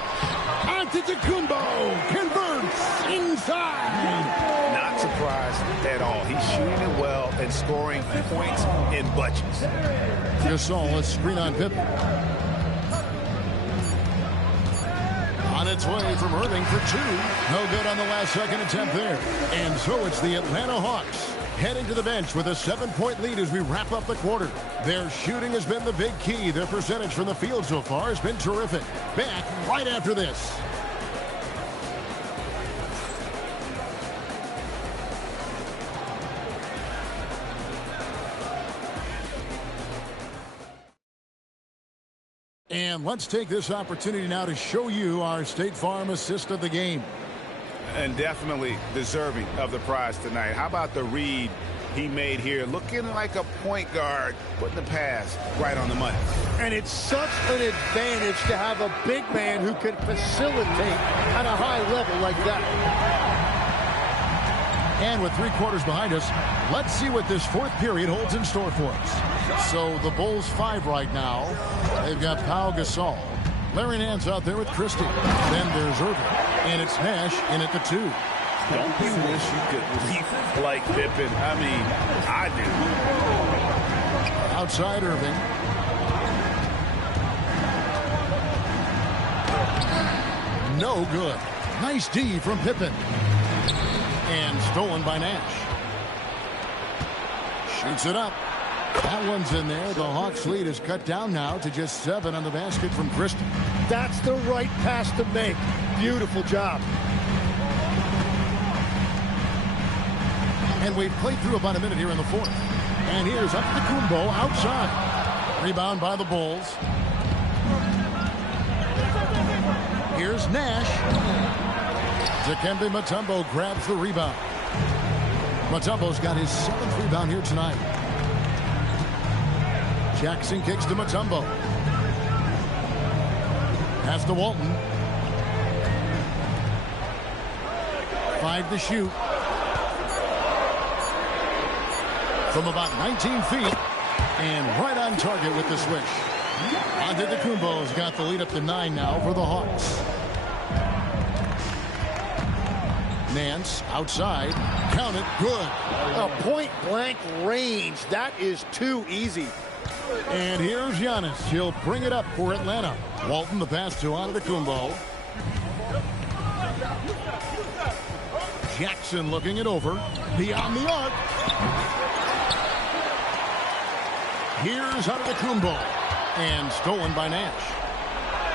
Antetokounmpo converts inside. Not surprised at all. He's shooting it well and scoring points in bunches. Gasol, a screen on Pippen. On its way from Irving for 2. No good on the last second attempt there. And so it's the Atlanta Hawks heading to the bench with a 7-point lead as we wrap up the quarter. Their shooting has been the big key. Their percentage from the field so far has been terrific. Back right after this. And let's take this opportunity now to show you our State Farm assist of the game. And definitely deserving of the prize tonight. How about the read he made here? Looking like a point guard, putting the pass right on the money. And it's such an advantage to have a big man who can facilitate at a high level like that. And with 3 quarters behind us, let's see what this fourth period holds in store for us. So the Bulls 5 right now. They've got Pau Gasol. Larry Nance out there with Christie. Then there's Irving. And it's Nash in at the 2. Don't you wish you could leap like Pippen? I mean, I do. Outside Irving. No good. Nice D from Pippen. And stolen by Nash. Shoots it up. That one's in there. The Hawks lead is cut down now to just 7 on the basket from Christie. That's the right pass to make. Beautiful job. And we've played through about a minute here in the fourth. And here's Antetokounmpo outside. Rebound by the Bulls. Here's Nash. Dikembe Mutombo grabs the rebound. Mutombo's got his 7th rebound here tonight. Jackson kicks to Mutombo. Pass to Walton. 5 to shoot. From about 19 feet. And right on target with the switch. Antetokounmpo's got the lead up to 9 now for the Hawks. Nance outside. Count it. Good. A point-blank range. That is too easy. And here's Giannis. He'll bring it up for Atlanta. Walton the pass to Antetokounmpo. Jackson looking it over. Beyond the arc. Here's Antetokounmpo. And stolen by Nash.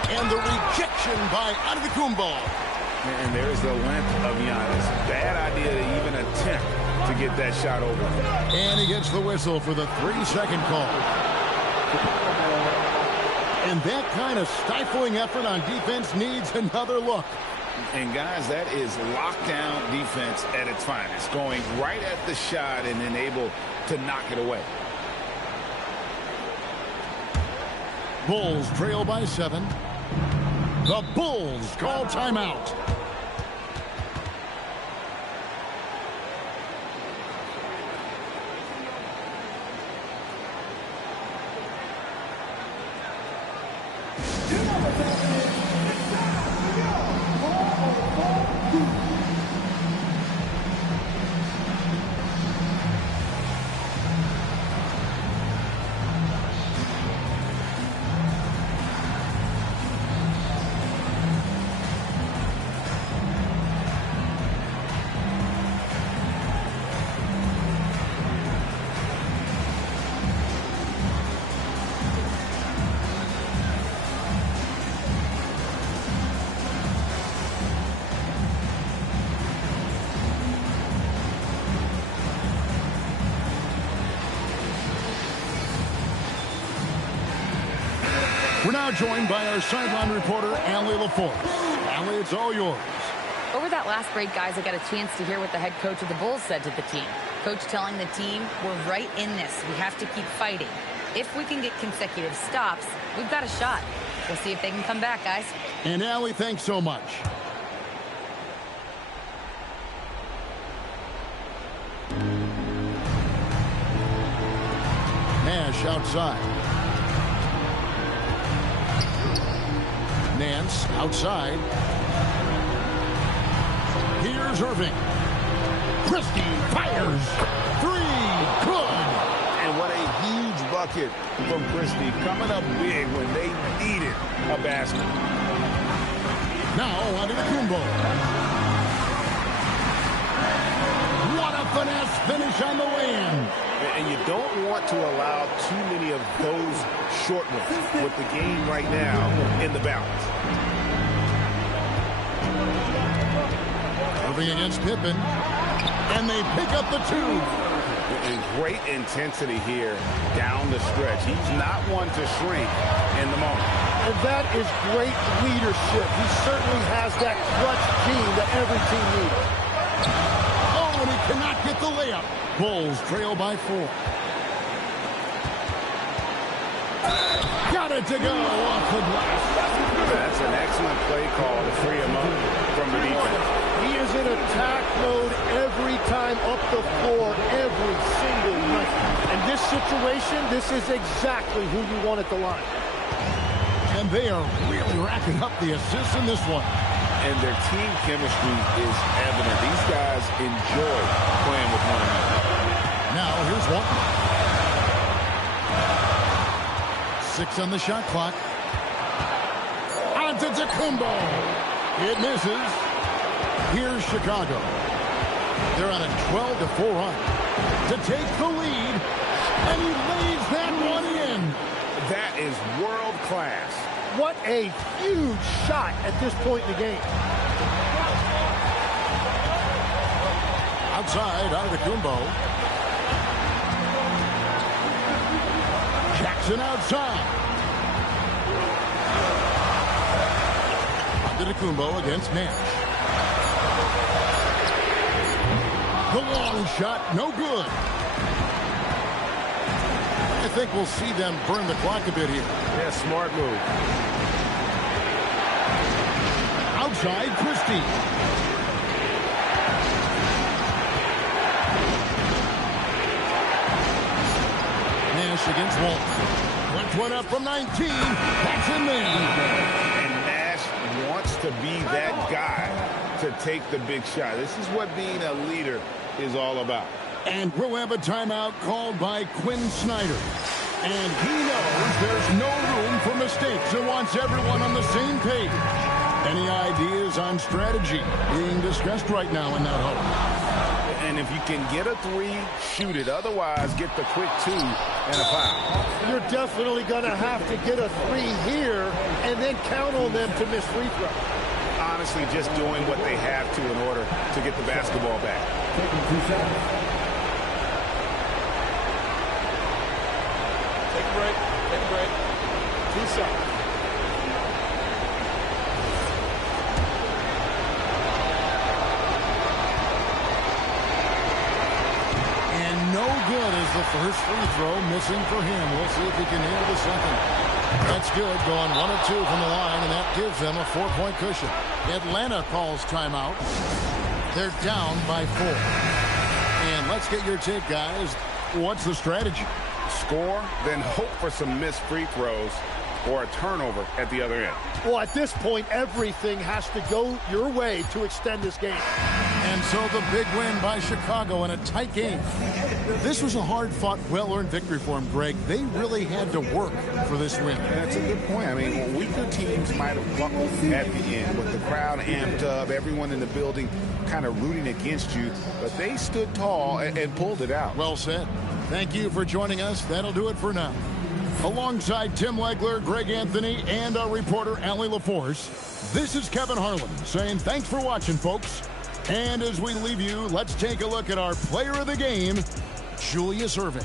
And the rejection by Antetokounmpo. And there's the length of Giannis. Bad idea to even attempt to get that shot over. And he gets the whistle for the 3-second call. And that kind of stifling effort on defense needs another look. And guys, that is lockdown defense at its finest. Going right at the shot and then able to knock it away. Bulls trail by 7. The Bulls call timeout. We're now joined by our sideline reporter, Allie LaForce. Allie, it's all yours. Over that last break, guys, I got a chance to hear what the head coach of the Bulls said to the team. Coach telling the team, we're right in this. We have to keep fighting. If we can get consecutive stops, we've got a shot. We'll see if they can come back, guys. And Allie, thanks so much. Nash outside. Nance outside. Here's Irving. Christie fires. 3. Good. And what a huge bucket from Christie. Coming up big when they needed a basket. Now Antetokounmpo. What a finesse finish on the way-in. And you don't want to allow too many of those short ones with the game right now in the balance. Irving against Pippen. And they pick up the 2. And great intensity here down the stretch. He's not one to shrink in the moment. And that is great leadership. He certainly has that clutch gene that every team needs. Oh, and he cannot get the layup. Bulls trail by 4. Got it to go off the glass. That's an excellent play call to free him up from the defense. He is in attack mode every time up the floor, every single night. In this situation, this is exactly who you want at the line. And they are really racking up the assists in this one. And their team chemistry is evident. These guys enjoy playing with one another. Now, here's Walton. 6 on the shot clock. Antetokounmpo. It misses. Here's Chicago. They're on a 12-4 run to take the lead. And he lays that one in. That is world class. What a huge shot at this point in the game. Outside, Antetokounmpo. Jackson outside. Antetokounmpo against Nash. The long shot, no good. I think we'll see them burn the clock a bit here. Yeah, smart move. Outside, Christie. Nash against Walton. Left one up from 19. That's in there. And Nash wants to be that guy to take the big shot. This is what being a leader is all about. And we'll have a timeout called by Quinn Snyder. And he knows there's no room for mistakes and wants everyone on the same page. Any ideas on strategy being discussed right now in that hole? And If you can get a three, shoot it. Otherwise, get the quick two and a foul. You're definitely going to have to get a three here and then count on them to miss free throw. Honestly, just doing what they have to in order to get the basketball back. Taking 2 shots. Take a break. Take a break. 2 shots. No good is the first free throw, missing for him. We'll see if he can nail the second. That's good, going 1 of 2 from the line, and that gives them a 4-point cushion. Atlanta calls timeout. They're down by 4. And let's get your take, guys. What's the strategy? Score, then hope for some missed free throws or a turnover at the other end. Well, at this point, everything has to go your way to extend this game. And so the big win by Chicago in a tight game. This was a hard-fought, well-earned victory for them, Greg. They really had to work for this win. That's a good point. I mean, weaker teams might have buckled at the end with the crowd amped up, everyone in the building kind of rooting against you, but they stood tall and pulled it out. Well said. Thank you for joining us. That'll do it for now. Alongside Tim Legler, Greg Anthony, and our reporter, Allie LaForce, this is Kevin Harlan saying thanks for watching, folks. And as we leave you, let's take a look at our player of the game, Julius Erving.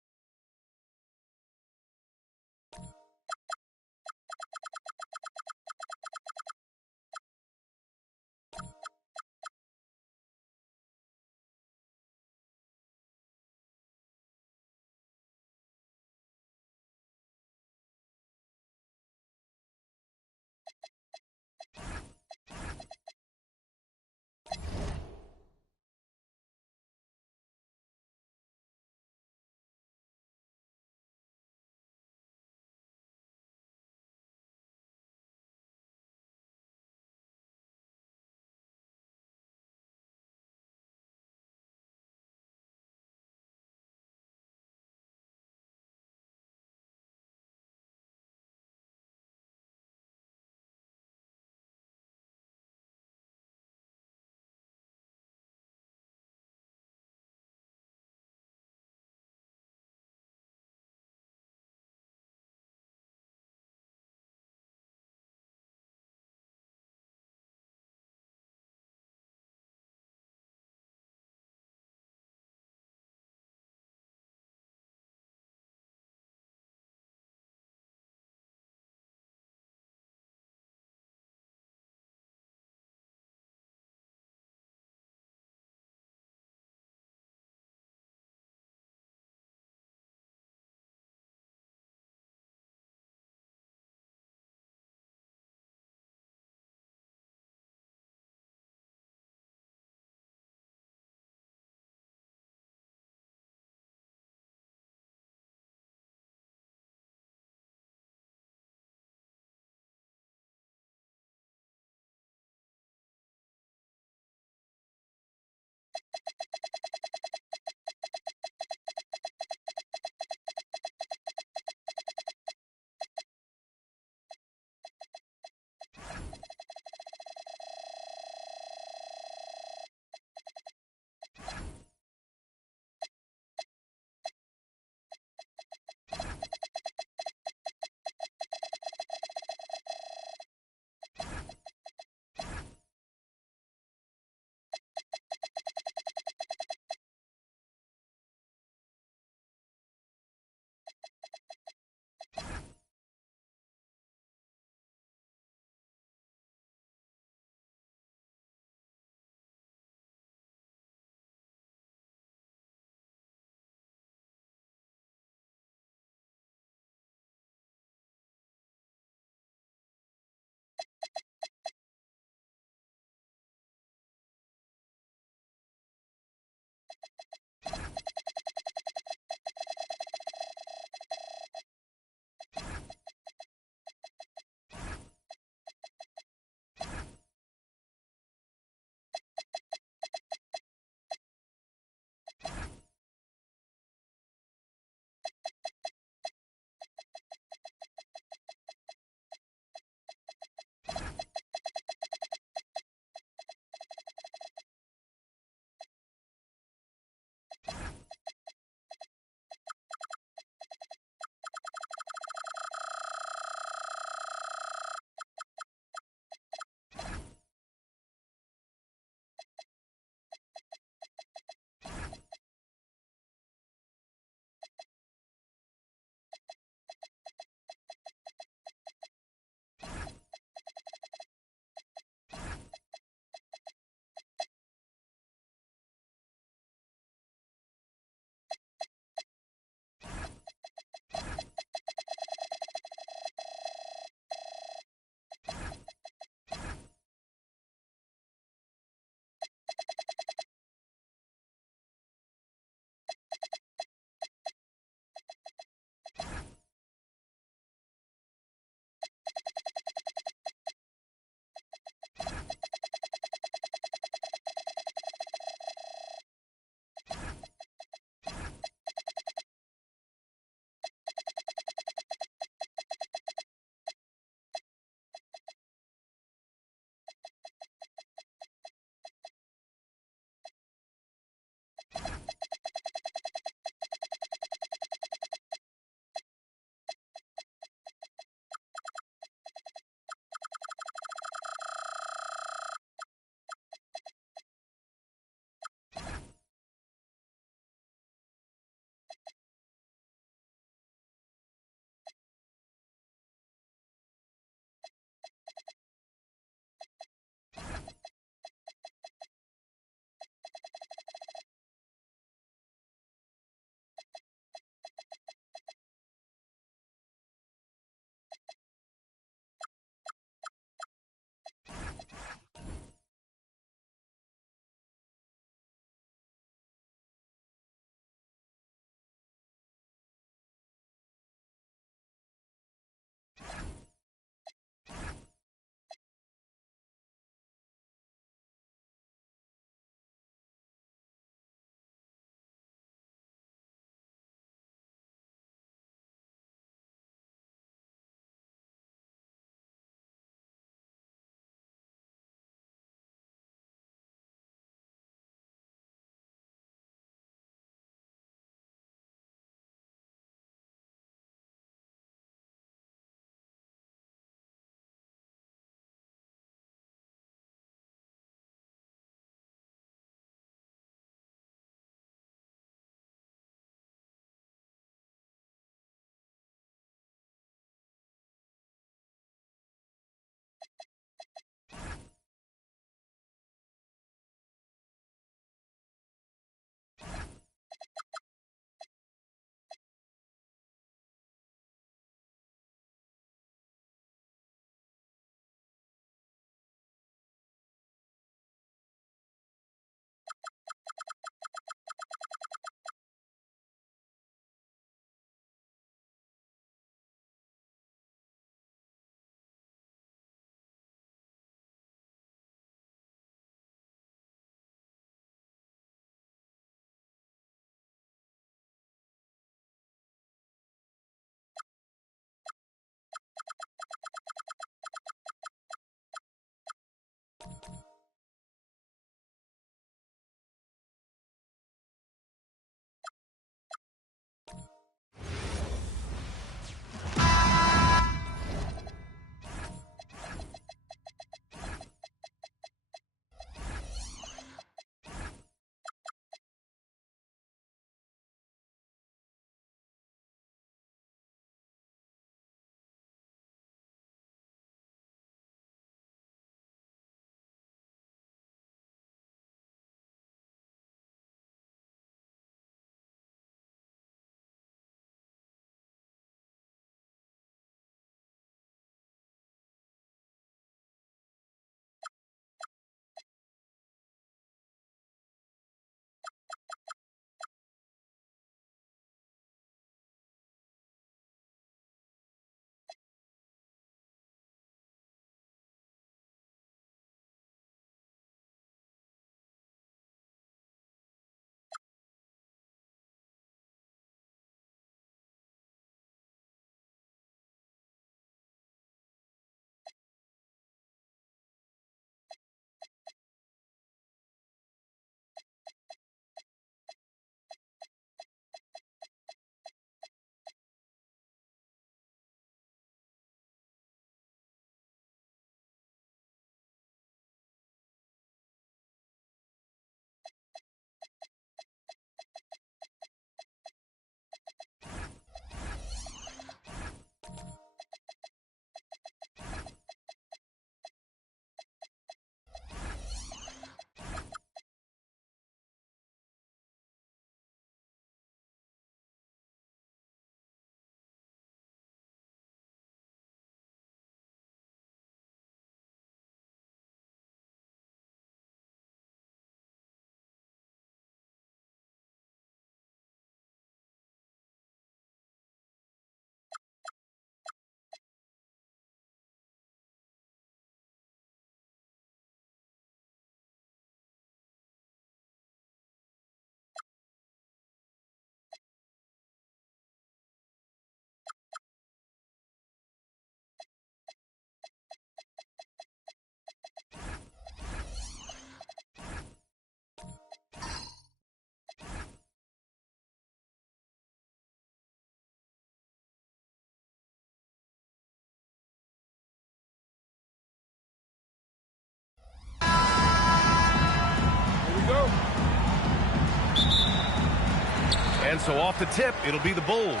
And so off the tip, it'll be the Bulls.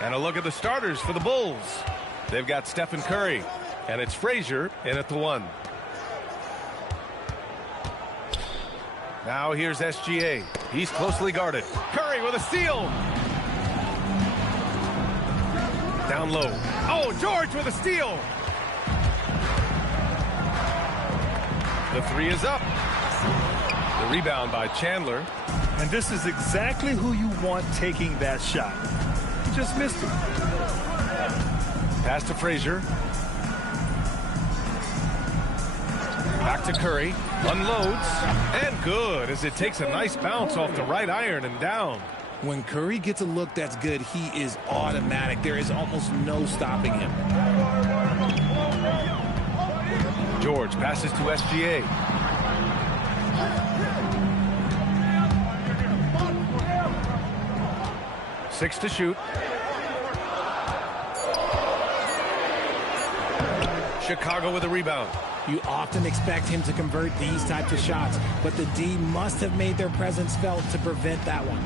And a look at the starters for the Bulls. They've got Stephen Curry, and it's Frazier in at the 1. Now here's SGA. He's closely guarded. Curry with a steal. Down low. Oh, George with a steal. The 3 is up. The rebound by Chandler. And this is exactly who you want taking that shot. He just missed it. Pass to Frazier. Back to Curry. Unloads. And good as it takes a nice bounce off the right iron and down. When Curry gets a look that's good, he is automatic. There is almost no stopping him. George passes to SGA. Six to shoot. Chicago with a rebound. You often expect him to convert these types of shots, but the D must have made their presence felt to prevent that one.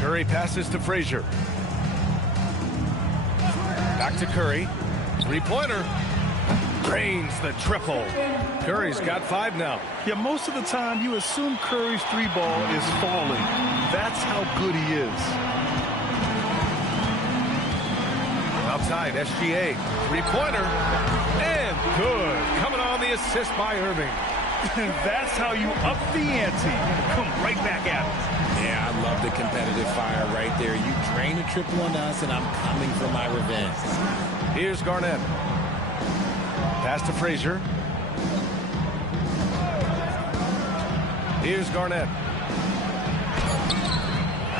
Curry passes to Frazier. Back to Curry. Three-pointer. Drains the triple. Curry's got 5 now. Yeah, most of the time you assume Curry's 3-ball is falling. That's how good he is. Outside, SGA. Three-pointer. And good. Coming on the assist by Irving. And that's how you up the ante. Come right back at it. Yeah, I love the competitive fire right there. You drain a triple on us, and I'm coming for my revenge. Here's Garnett. Pass to Frazier. Here's Garnett.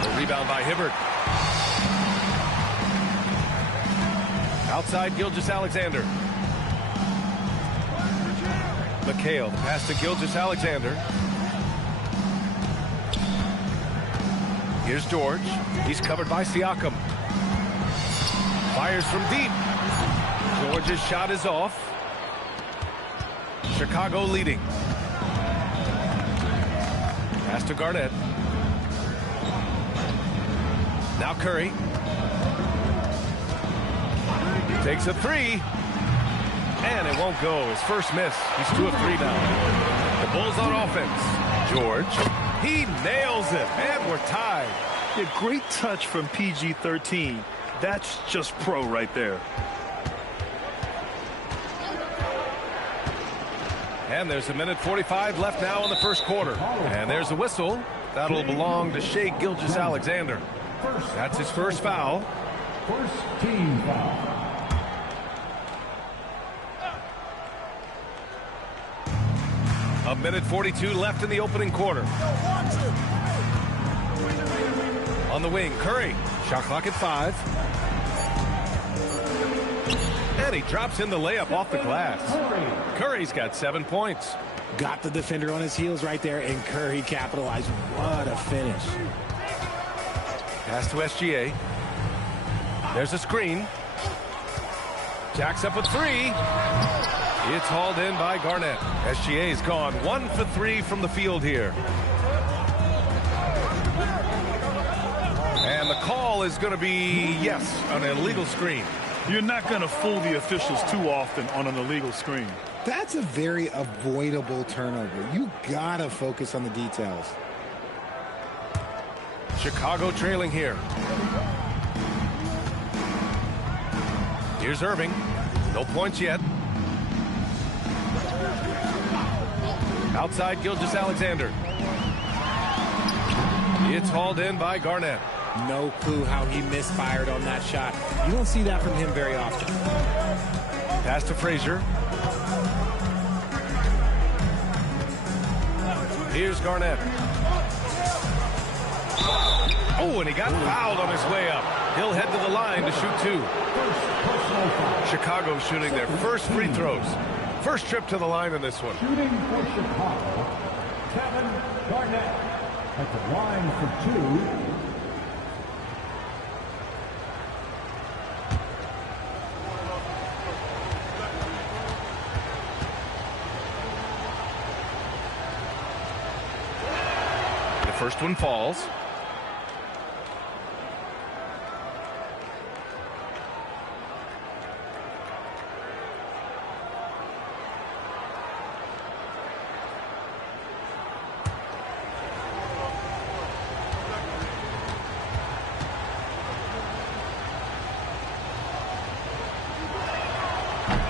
A rebound by Hibbert. Outside, Gilgeous-Alexander. McHale, pass to Gilgeous-Alexander. Here's George. He's covered by Siakam. Fires from deep. George's shot is off. Chicago leading. Pass to Garnett. Now Curry. Takes a 3. And it won't go. His first miss. He's 2 of 3 now. The Bulls on offense. George. He nails it. And we're tied. A great touch from PG-13. That's just pro right there. And there's 1:45 left now in the first quarter. And there's a whistle. That'll belong to Shai Gilgeous-Alexander. That's his first foul. First team foul. A 1:42 left in the opening quarter. On the wing, Curry. Shot clock at 5. And he drops in the layup off the glass. Curry's got 7 points. Got the defender on his heels right there, and Curry capitalized. What a finish. Pass to SGA. There's a screen. Jacks up a 3. It's hauled in by Garnett. SGA's gone 1 for 3 from the field here. And the call is going to be, yes, an illegal screen. You're not going to fool the officials too often on an illegal screen. That's a very avoidable turnover. You gotta focus on the details. Chicago trailing here. Here's Irving. No points yet. Outside, Gilgeous-Alexander. It's hauled in by Garnett. No clue how he misfired on that shot. You don't see that from him very often. Pass to Frazier. Here's Garnett. Oh, and he got fouled on his way up. He'll head to the line to shoot 2. Chicago shooting their first free throws. First trip to the line in this one. Shooting for Chicago, Kevin Garnett at the line for 2. First one falls.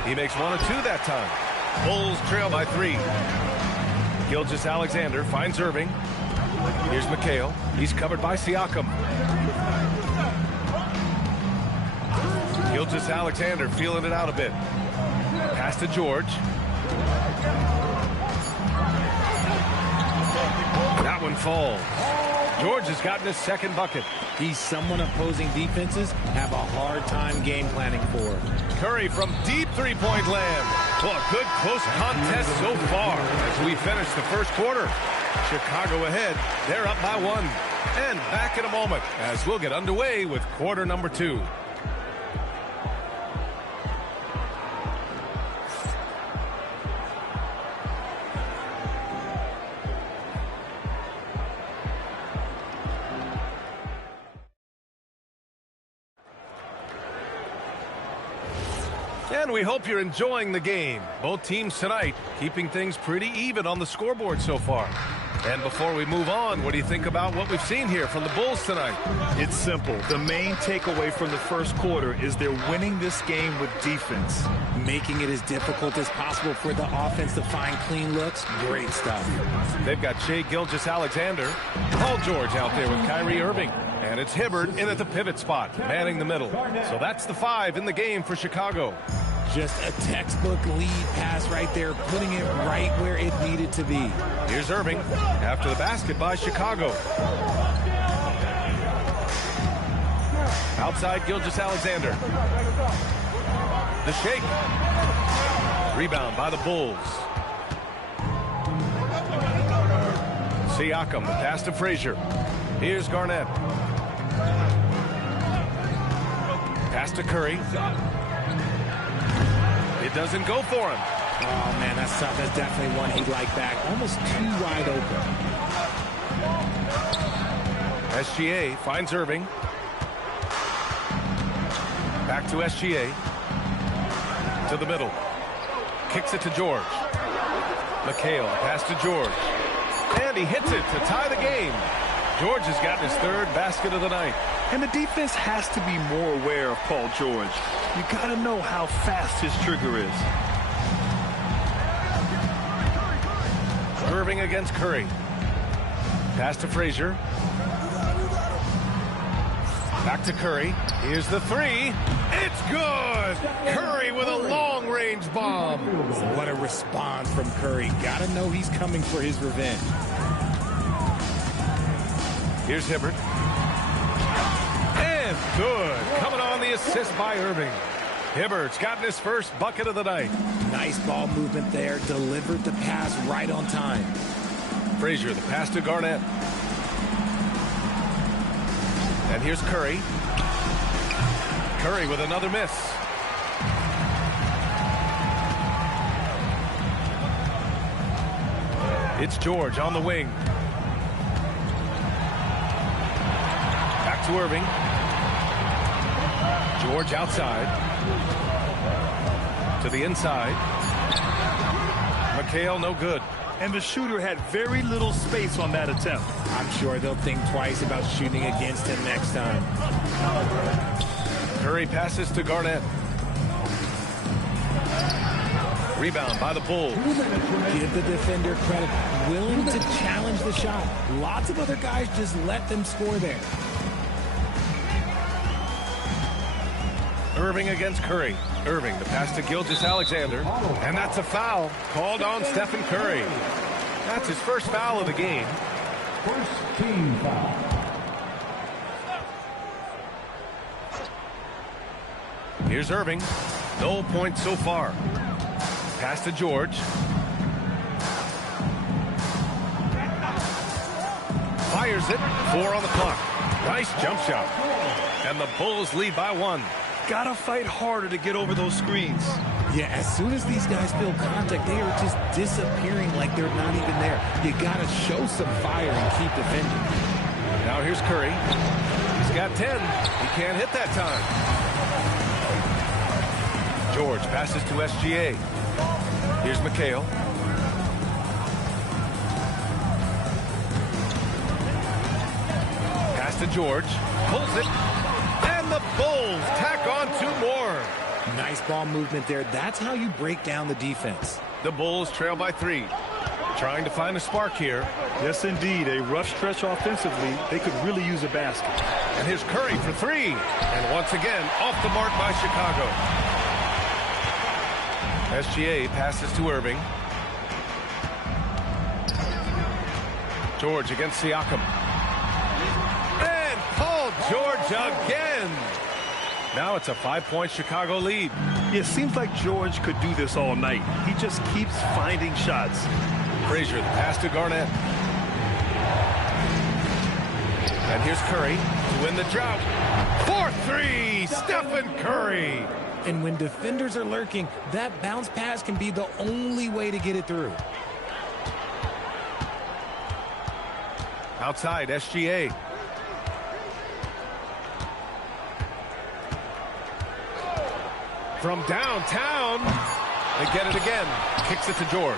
He makes 1 of 2 that time. Bulls trail by 3. Gilgeous-Alexander finds Irving. Here's McHale. He's covered by Siakam. Gilgeous-Alexander feeling it out a bit. Pass to George. That one falls. George has gotten his second bucket. He's someone opposing defenses have a hard time game planning for. Curry from deep three-point land. Well, a good close contest so far as we finish the first quarter. Chicago ahead. They're up by 1. And back in a moment as we'll get underway with quarter number 2. And we hope you're enjoying the game. Both teams tonight keeping things pretty even on the scoreboard so far. And before we move on, what do you think about what we've seen here from the Bulls tonight? It's simple. The main takeaway from the first quarter is they're winning this game with defense. Making it as difficult as possible for the offense to find clean looks. Great stuff. They've got Shai Gilgeous-Alexander, Paul George out there with Kyrie Irving. And it's Hibbert in at the pivot spot, manning the middle. So that's the 5 in the game for Chicago. Just a textbook lead pass right there, putting it right where it needed to be. Here's Irving after the basket by Chicago. Outside Gilgeous-Alexander. The shake. Rebound by the Bulls. Siakam, the pass to Frazier. Here's Garnett. Pass to Curry. It doesn't go for him. Oh, man, that's tough. That's definitely one he'd like back. Almost too wide open. SGA finds Irving. Back to SGA. To the middle. Kicks it to George. McHale, pass to George. And he hits it to tie the game. George has gotten his 3rd basket of the night. And the defense has to be more aware of Paul George. You got to know how fast his trigger is. Irving against Curry. Pass to Frazier. Back to Curry. Here's the 3. It's good! Curry with a long-range bomb. What a response from Curry. Got to know he's coming for his revenge. Here's Hibbert. And good. Coming on the assist by Irving. Hibbert's gotten his first bucket of the night. Nice ball movement there. Delivered the pass right on time. Frazier, the pass to Garnett. And here's Curry. Curry with another miss. It's George on the wing. Back to Irving. George outside. To the inside. McHale no good. And the shooter had very little space on that attempt. I'm sure they'll think twice about shooting against him next time. Curry passes to Garnett. Rebound by the Bulls. Give the defender credit. Willing to challenge the shot. Lots of other guys just let them score there. Irving against Curry. Irving, the pass to Gilgeous-Alexander. And that's a foul called on Stephen Curry. That's his first foul of the game. First team foul. Here's Irving. No points so far. Pass to George. Fires it. 4 on the clock. Nice jump shot. And the Bulls lead by 1. Gotta fight harder to get over those screens. Yeah, as soon as these guys feel contact, they are just disappearing like they're not even there. You got to show some fire and keep defending. Now here's Curry. He's got 10. He can't hit that time. George passes to SGA. Here's McHale. Pass to George. Pulls it. And the Bulls tack on 2 more. Nice ball movement there. That's how you break down the defense. The Bulls trail by 3. Trying to find a spark here. Yes, indeed. A rough stretch offensively. They could really use a basket. And here's Curry for 3. And once again, off the mark by Chicago. SGA passes to Irving. George against Siakam. And Paul George again. Now it's a 5-point Chicago lead. It seems like George could do this all night. He just keeps finding shots. Frazier, the pass to Garnett. And here's Curry to win the drought. 4-3, Stephen Curry. And when defenders are lurking, that bounce pass can be the only way to get it through. Outside, SGA. From downtown, they get it again. Kicks it to George.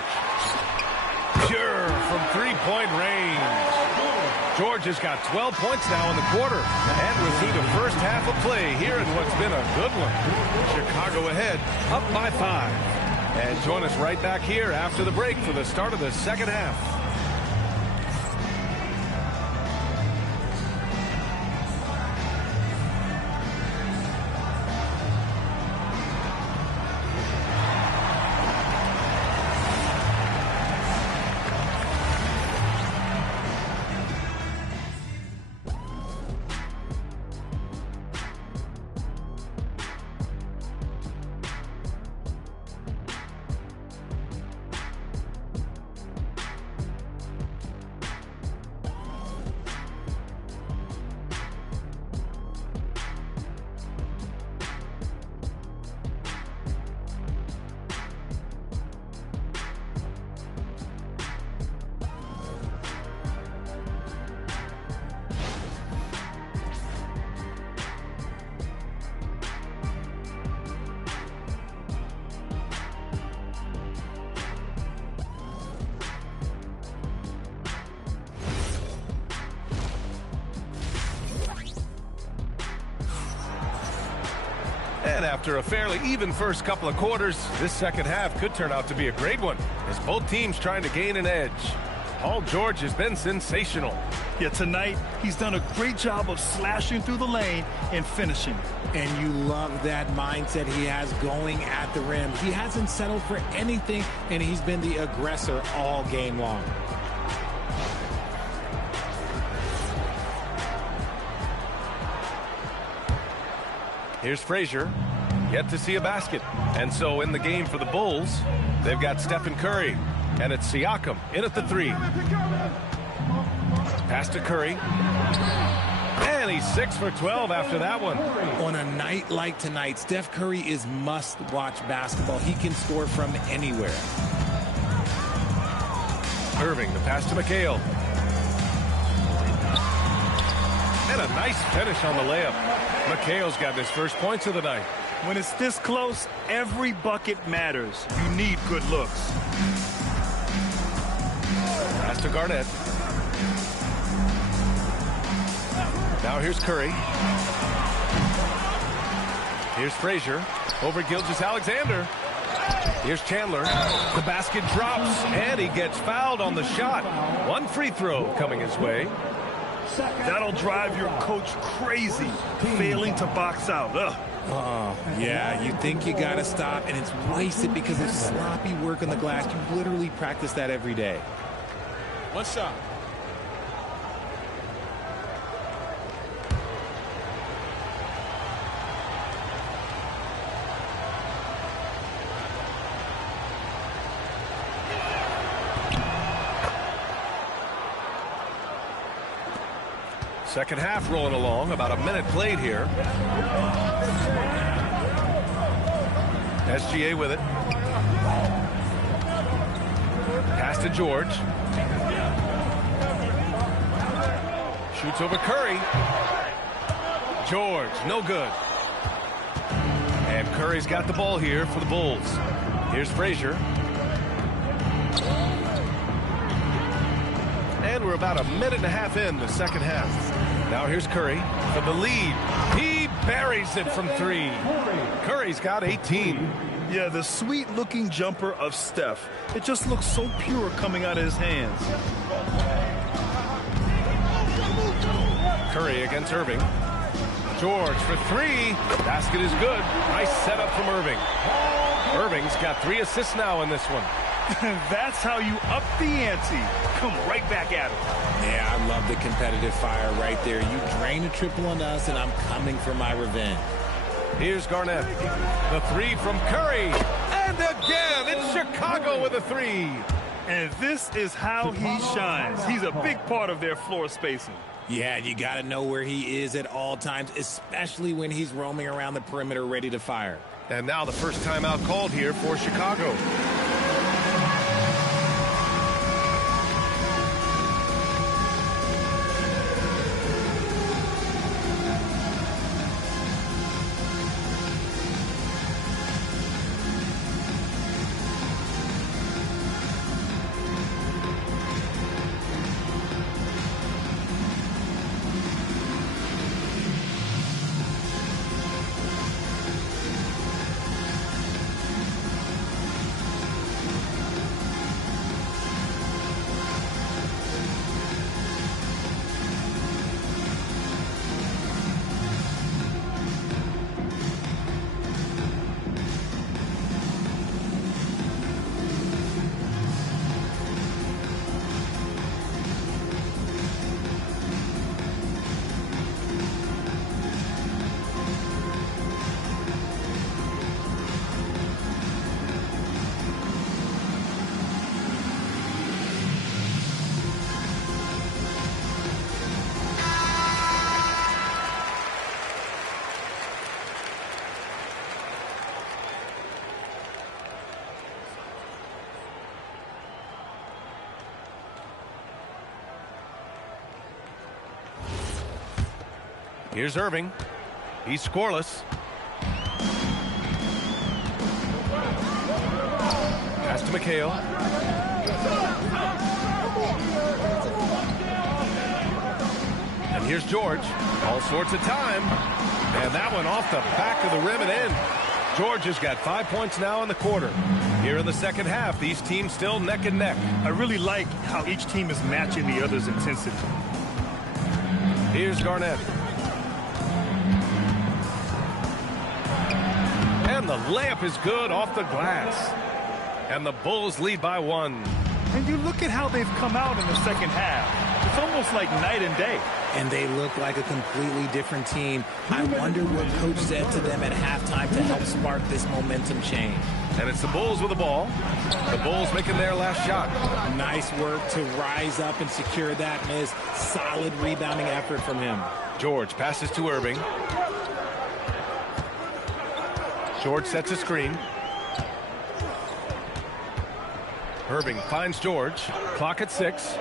Pure from 3-point range. George has got 12 points now in the quarter. And we're through the first half of play here in what's been a good one. Chicago ahead, up by 5. And join us right back here after the break for the start of the second half. And after a fairly even first couple of quarters, this second half could turn out to be a great one as both teams trying to gain an edge. Paul George has been sensational. Yeah, tonight he's done a great job of slashing through the lane and finishing. And you love that mindset he has going at the rim. He hasn't settled for anything, and he's been the aggressor all game long. Here's Frazier, yet to see a basket. And so in the game for the Bulls, they've got Stephen Curry. And it's Siakam in at the 3. Pass to Curry. And he's 6 for 12 after that one. On a night like tonight, Steph Curry is must-watch basketball. He can score from anywhere. Irving, the pass to McHale. And a nice finish on the layup. McHale's got his first points of the night. When it's this close, every bucket matters. You need good looks. Pass to Garnett. Now here's Curry. Here's Frazier. Over Gilgeous-Alexander. Here's Chandler. The basket drops, and he gets fouled on the shot. One free throw coming his way. That'll drive your coach crazy, failing to box out. Yeah, you think you got to stop, and it's wasted because of sloppy work on the glass. You literally practice that every day. One shot. Second half rolling along, about a minute played here. SGA with it. Pass to George. Shoots over Curry. George, no good. And Curry's got the ball here for the Bulls. Here's Frazier. And we're about a minute and a half in the second half. Now here's Curry for the lead. He buries it from 3. Curry's got 18. Yeah, the sweet-looking jumper of Steph. It just looks so pure coming out of his hands. Curry against Irving. George for 3. Basket is good. Nice setup from Irving. Irving's got 3 assists now in this one. That's how you up the ante. Come right back at it. Yeah, I love the competitive fire right there. You drain a triple on us, and I'm coming for my revenge. Here's Garnett. The 3 from Curry. And again, it's Chicago with a 3. And this is how he shines. He's a big part of their floor spacing. Yeah, you got to know where he is at all times, especially when he's roaming around the perimeter ready to fire. And now the first timeout called here for Chicago. Here's Irving. He's scoreless. Pass to McHale. And here's George. All sorts of time. And that one off the back of the rim and in. George has got 5 points now in the quarter. Here in the second half, these teams still neck and neck. I really like how each team is matching the other's intensity. Here's Garnett. And the layup is good off the glass. And the Bulls lead by 1. And you look at how they've come out in the second half. It's almost like night and day. And they look like a completely different team. I wonder what Coach said to them at halftime to help spark this momentum change. And it's the Bulls with the ball. The Bulls making their last shot. Nice work to rise up and secure that miss. Solid rebounding effort from him. George passes to Irving. George sets a screen. Irving finds George. Clock at 6.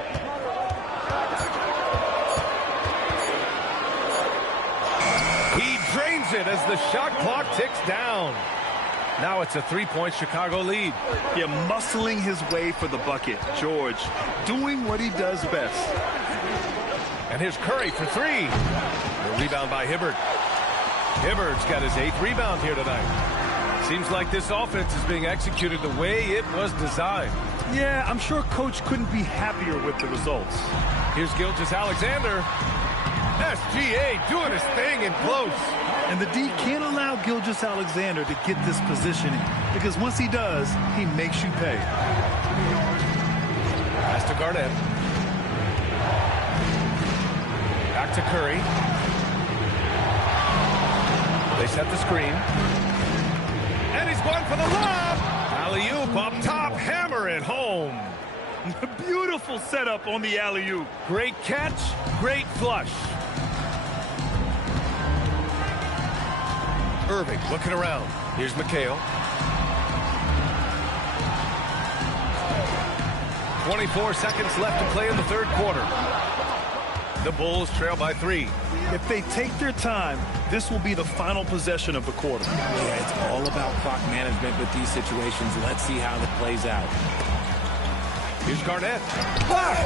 He drains it as the shot clock ticks down. Now it's a 3-point Chicago lead. Yeah, muscling his way for the bucket. George doing what he does best. And here's Curry for 3. The rebound by Hibbert. Hibbert's got his 8th rebound here tonight. Seems like this offense is being executed the way it was designed. Yeah, I'm sure Coach couldn't be happier with the results. Here's Gilgeous-Alexander. SGA doing his thing in close. And the D can't allow Gilgeous-Alexander to get this positioning, because once he does, he makes you pay. Pass to Garnett. Back to Curry. They set the screen. And he's going for the lob. Alley-oop up top. Hammer it home. Beautiful setup on the alley-oop. Great catch. Great flush. Irving looking around. Here's McHale. 24 seconds left to play in the third quarter. The Bulls trail by 3. If they take their time, this will be the final possession of the quarter. Yeah, it's all about clock management with these situations. Let's see how that plays out. Here's Garnett. Blocked!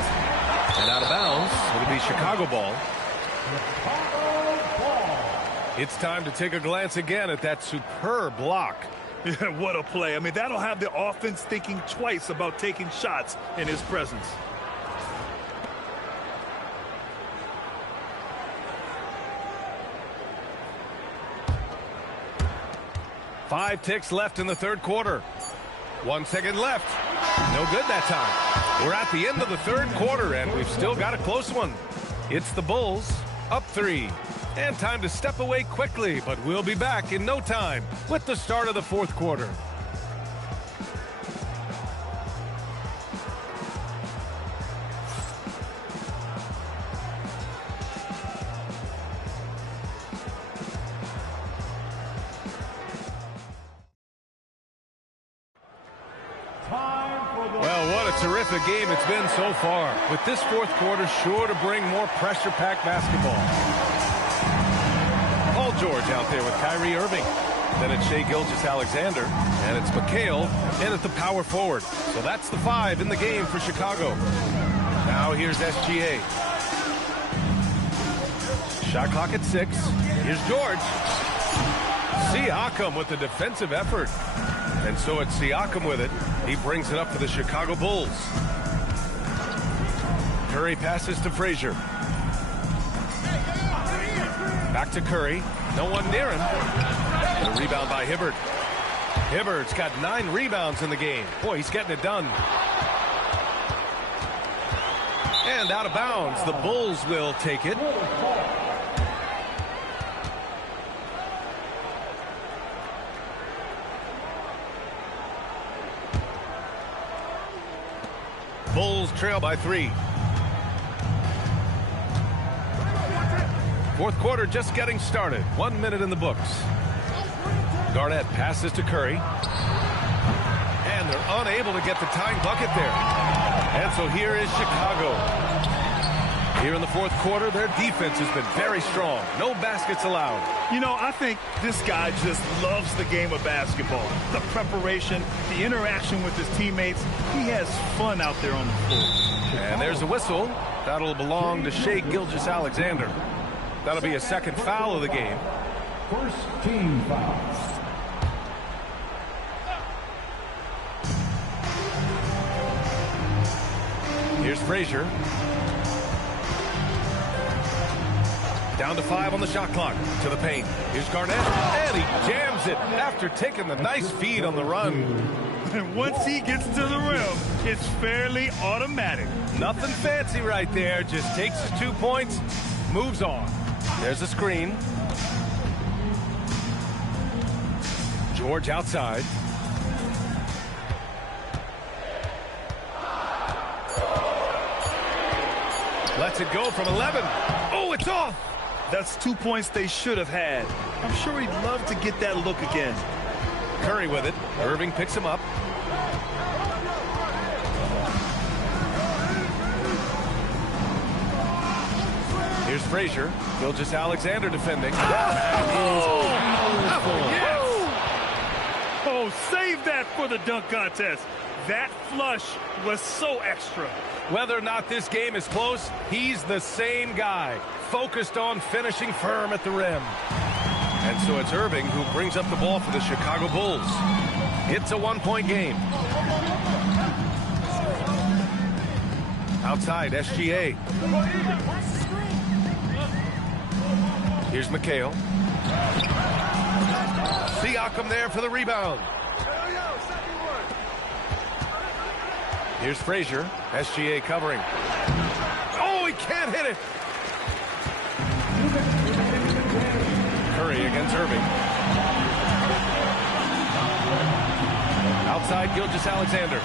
And out of bounds. It'll be Chicago ball. It's time to take a glance again at that superb block. Yeah, what a play. I mean, that'll have the offense thinking twice about taking shots in his presence. Five ticks left in the third quarter. 1 second left. No good that time. We're at the end of the third quarter, and we've still got a close one. It's the Bulls up 3. And time to step away quickly, but we'll be back in no time with the start of the fourth quarter. Well, what a terrific game it's been so far, with this fourth quarter sure to bring more pressure-packed basketball. Paul George out there with Kyrie Irving. Then it's Shai Gilgeous-Alexander, and it's McHale in at the power forward. So that's the 5 in the game for Chicago. Now here's SGA. Shot clock at 6. Here's George. Siakam with the defensive effort. And so it's Siakam with it. He brings it up for the Chicago Bulls. Curry passes to Frazier. Back to Curry. No one near him. And a rebound by Hibbert. Hibbert's got 9 rebounds in the game. Boy, he's getting it done. And out of bounds. The Bulls will take it. Bulls trail by 3. Fourth quarter just getting started. 1 minute in the books. Garnett passes to Curry. And they're unable to get the tying bucket there. And so here is Chicago. Here in the fourth quarter, their defense has been very strong. No baskets allowed. You know, I think this guy just loves the game of basketball. The preparation, the interaction with his teammates. He has fun out there on the floor. And there's a whistle. That'll belong to Shai Gilgeous-Alexander. That'll be a second foul of the game. First team foul. Here's Frazier. Down to 5 on the shot clock. To the paint. Here's Garnett. And he jams it after taking the nice feed on the run. And once he gets to the rim, it's fairly automatic. Nothing fancy right there. Just takes his 2 points, moves on. There's a screen. George outside. Lets it go from 11. Oh, it's off. That's 2 points they should have had. I'm sure he'd love to get that look again. Curry with it. Irving picks him up. Here's Frazier. Gilgeous-Alexander defending. Oh, save that for the dunk contest. That flush was so extra. Whether or not this game is close, he's the same guy, focused on finishing firm at the rim. And so it's Irving who brings up the ball for the Chicago Bulls. It's a 1-point game. Outside, SGA. Here's McHale. Siakam there for the rebound. Here's Frazier. SGA covering. Oh, he can't hit it. Curry against Irving. Outside, Gilgeous-Alexander.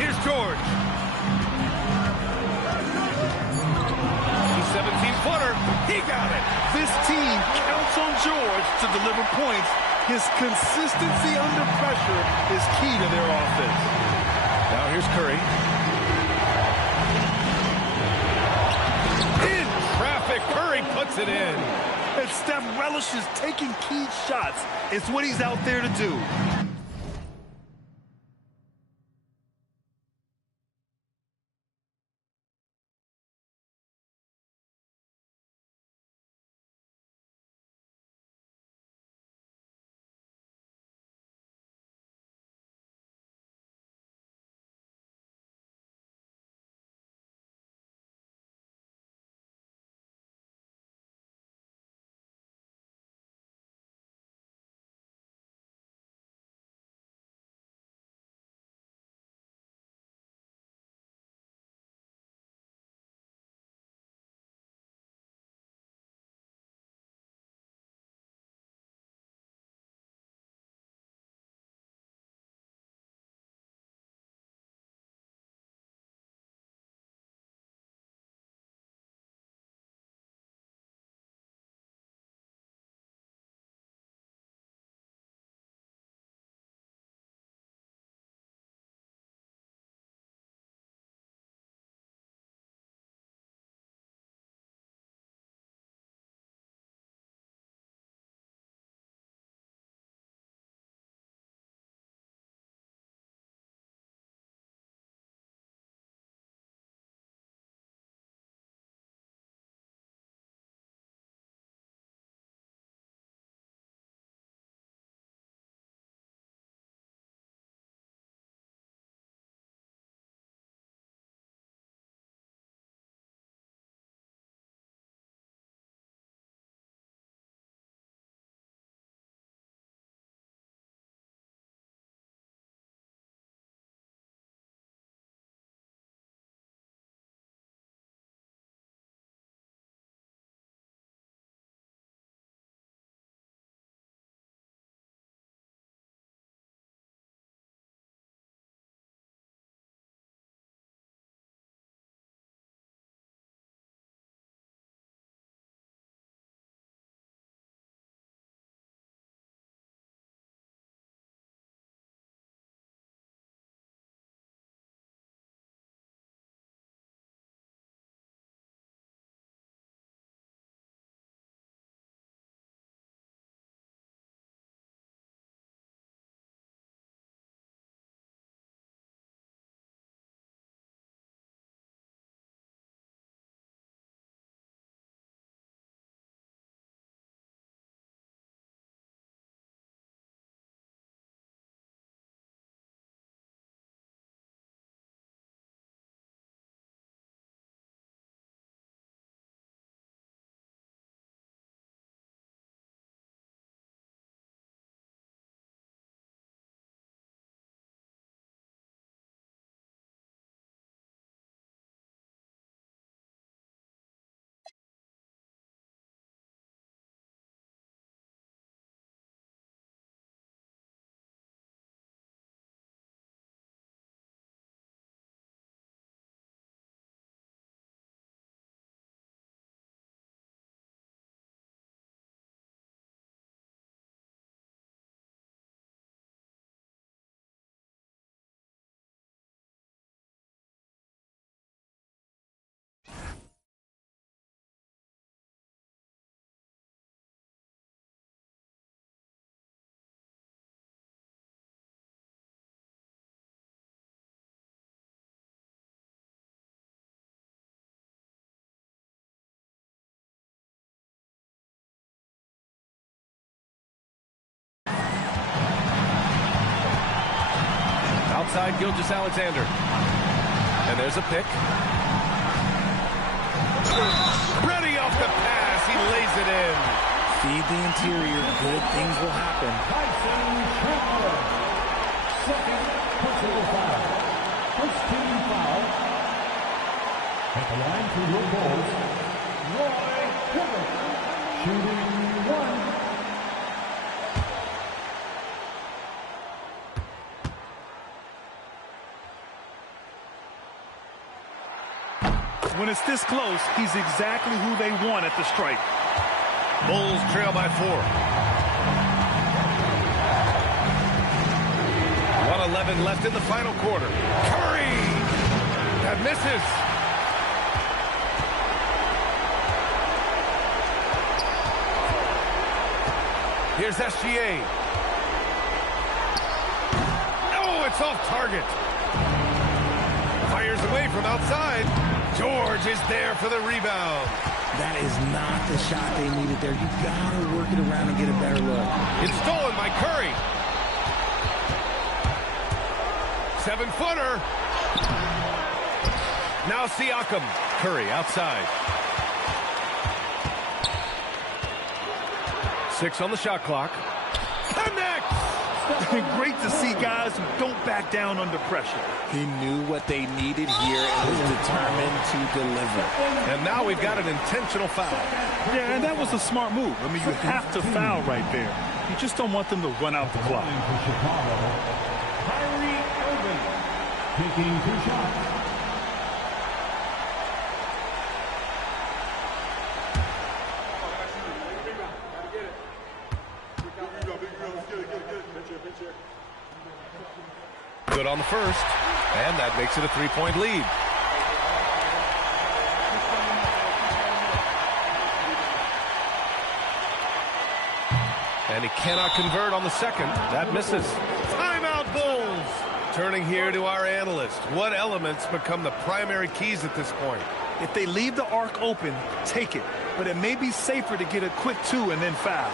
Here's George. 17-footer. He got it. This team counts on George to deliver points His consistency under pressure is key to their offense. Now here's Curry. In traffic, Curry puts it in. And Steph relishes taking key shots. It's what he's out there to do. Outside Gilgeous-Alexander. And there's a pick. Ready off the pass. He lays it in. Feed the interior. Good things will happen. Second personal foul. First team foul. At the line for your Bulls, Roy Hibbert. Shooting one. When it's this close, he's exactly who they want at the stripe. Bulls trail by 4. 4:11 left in the final quarter. Curry! That misses. Here's SGA. Oh, it's off target. Fires away from outside. George is there for the rebound. That is not the shot they needed there. You got to work it around and get a better look. It's stolen by Curry. 7-footer. Now Siakam. Curry outside. 6 on the shot clock. Connects! Great to see guys who don't back down under pressure. He knew what they needed here and was determined to deliver. And now we've got an intentional foul. Yeah, and that was a smart move. I mean, you have to foul right there. You just don't want them to run out the clock. Kyrie Irving taking 2 shots. Good on the first, and that makes it a 3-point lead. And he cannot convert on the second. That misses. Timeout, Bulls! Turning here to our analyst. What elements become the primary keys at this point? If they leave the arc open, take it. But it may be safer to get a quick 2 and then foul.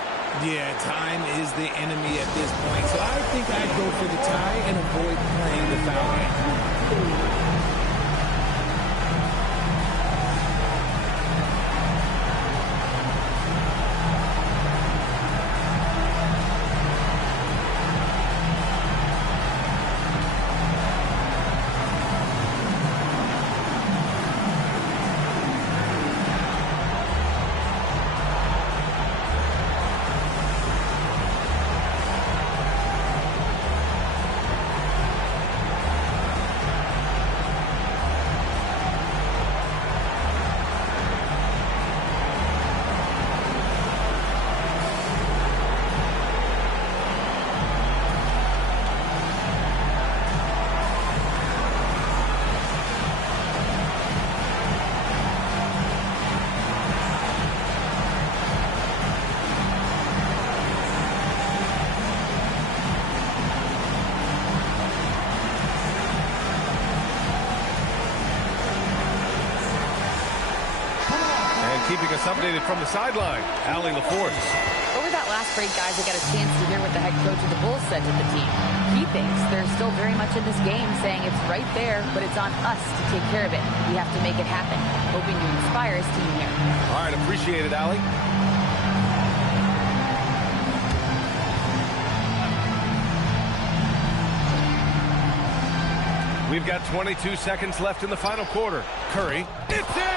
Yeah, time is the enemy at this point. So I think I'd go for the tie and avoid playing the foul game. Keeping us updated from the sideline, Allie LaForce. Over that last break, guys, I got a chance to hear what the head coach of the Bulls said to the team. He thinks they're still very much in this game, saying it's right there, but it's on us to take care of it. We have to make it happen. Hoping to inspire his team here. All right, appreciate it, Allie. We've got 22 seconds left in the final quarter. Curry, it's in!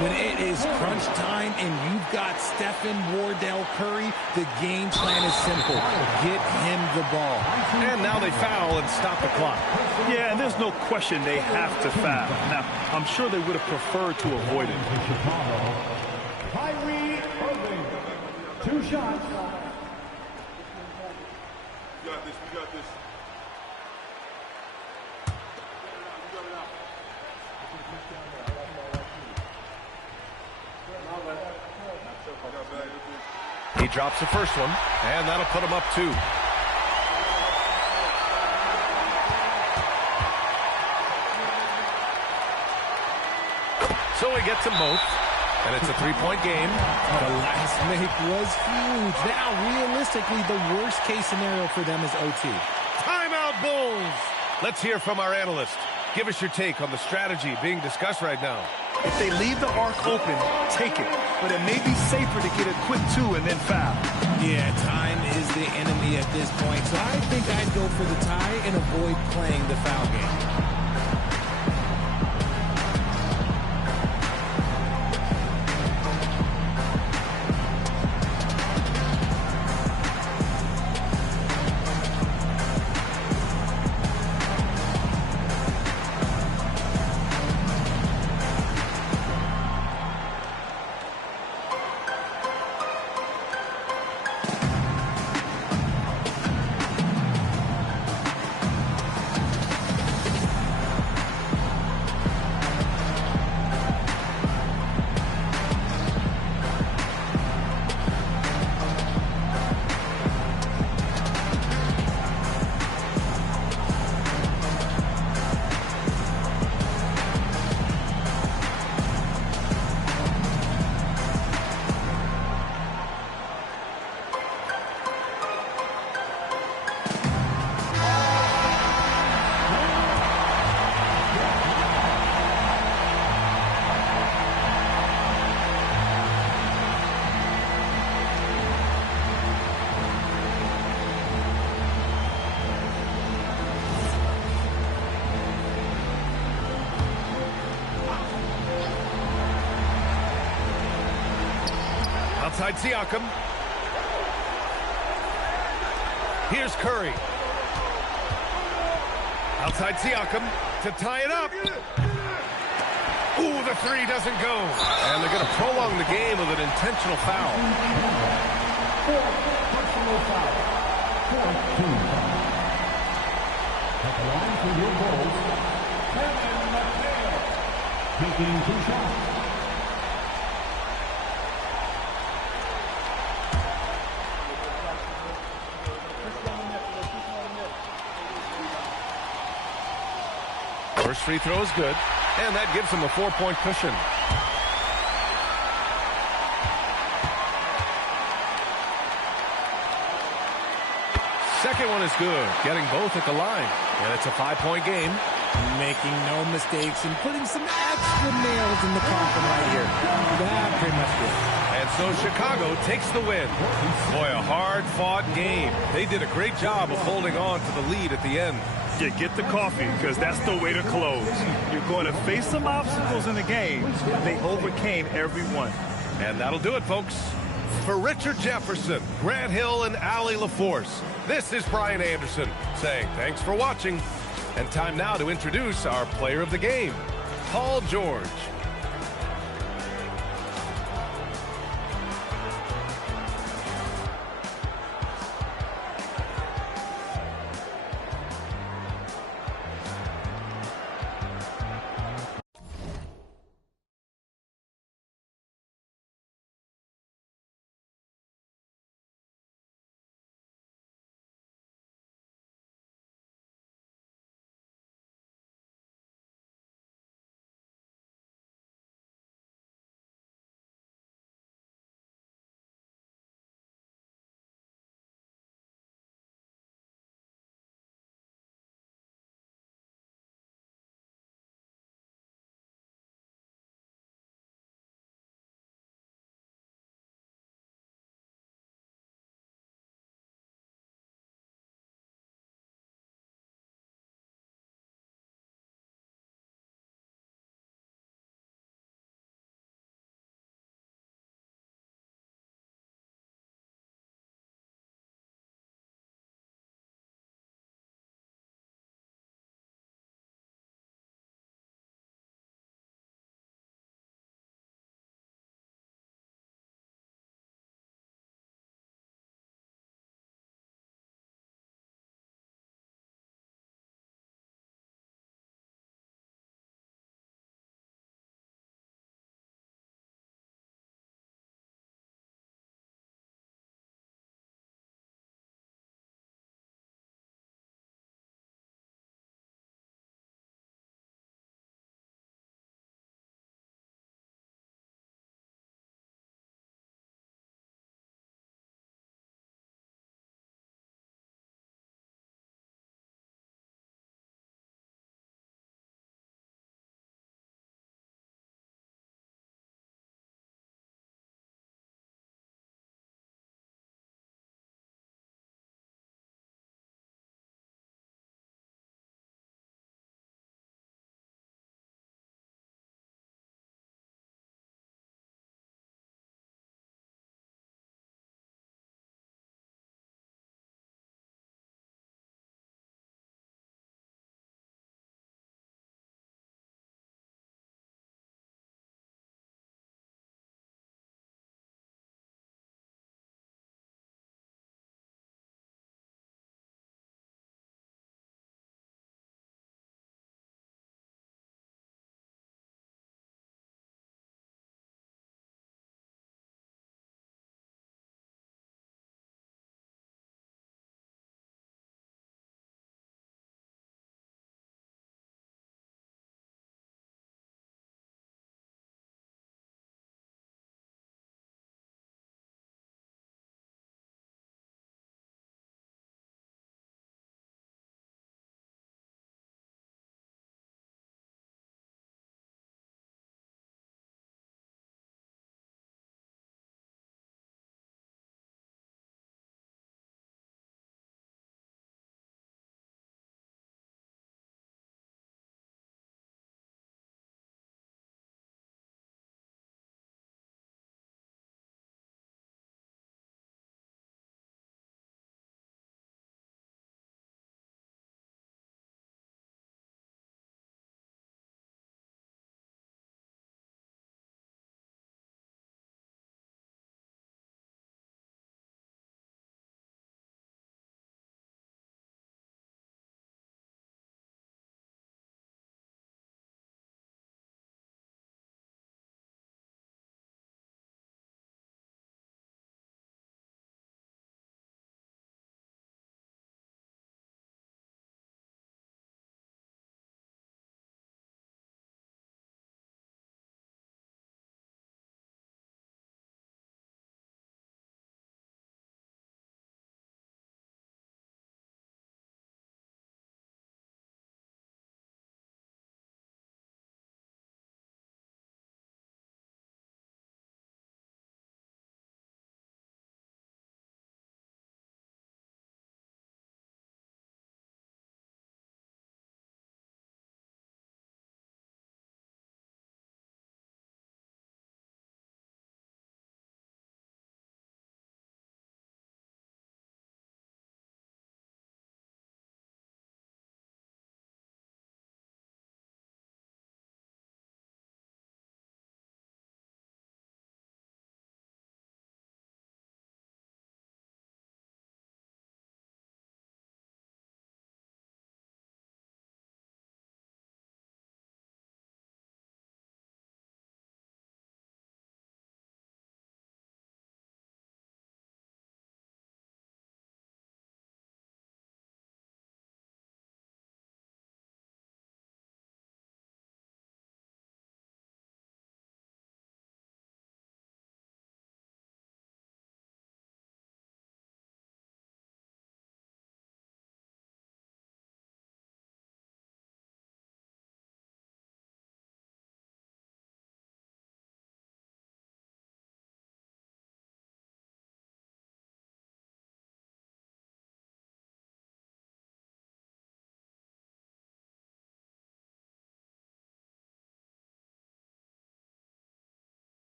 When it is crunch time and you've got Stephen Wardell Curry, the game plan is simple. Get him the ball. And now they foul and stop the clock. Yeah, and there's no question they have to foul. Now, I'm sure they would have preferred to avoid it. Kyrie Irving, 2 shots. We got this. We got this. He drops the first one, and that'll put him up 2. So he gets them both, and it's a 3-point game. The last make was huge. Now, realistically, the worst-case scenario for them is OT. Timeout, Bulls! Let's hear from our analyst. Give us your take on the strategy being discussed right now. If they leave the arc open, take it. But it may be safer to get a quick 2 and then foul. Yeah, time is the enemy at this point. So I think I'd go for the tie and avoid playing the foul game. Outside Siakam. Here's Curry. Outside Siakam to tie it up. Ooh, the three doesn't go. And they're going to prolong the game with an intentional foul. Personal foul. 4th team foul. At the line for your Bulls, Kevin McHale. Taking 2 shots. First free throw is good, and that gives him a 4-point cushion. Second one is good, getting both at the line, and it's a 5-point game. Making no mistakes and putting some extra nails in the coffin right here. That pretty much did. And so Chicago takes the win. Boy, a hard-fought game. They did a great job of holding on to the lead at the end. Yeah, get the coffee, because that's the way to close. You're going to face some obstacles in the game. They overcame every one. And that'll do it, folks. For Richard Jefferson, Grant Hill, and Allie LaForce, this is Brian Anderson saying thanks for watching. And time now to introduce our player of the game, Paul George.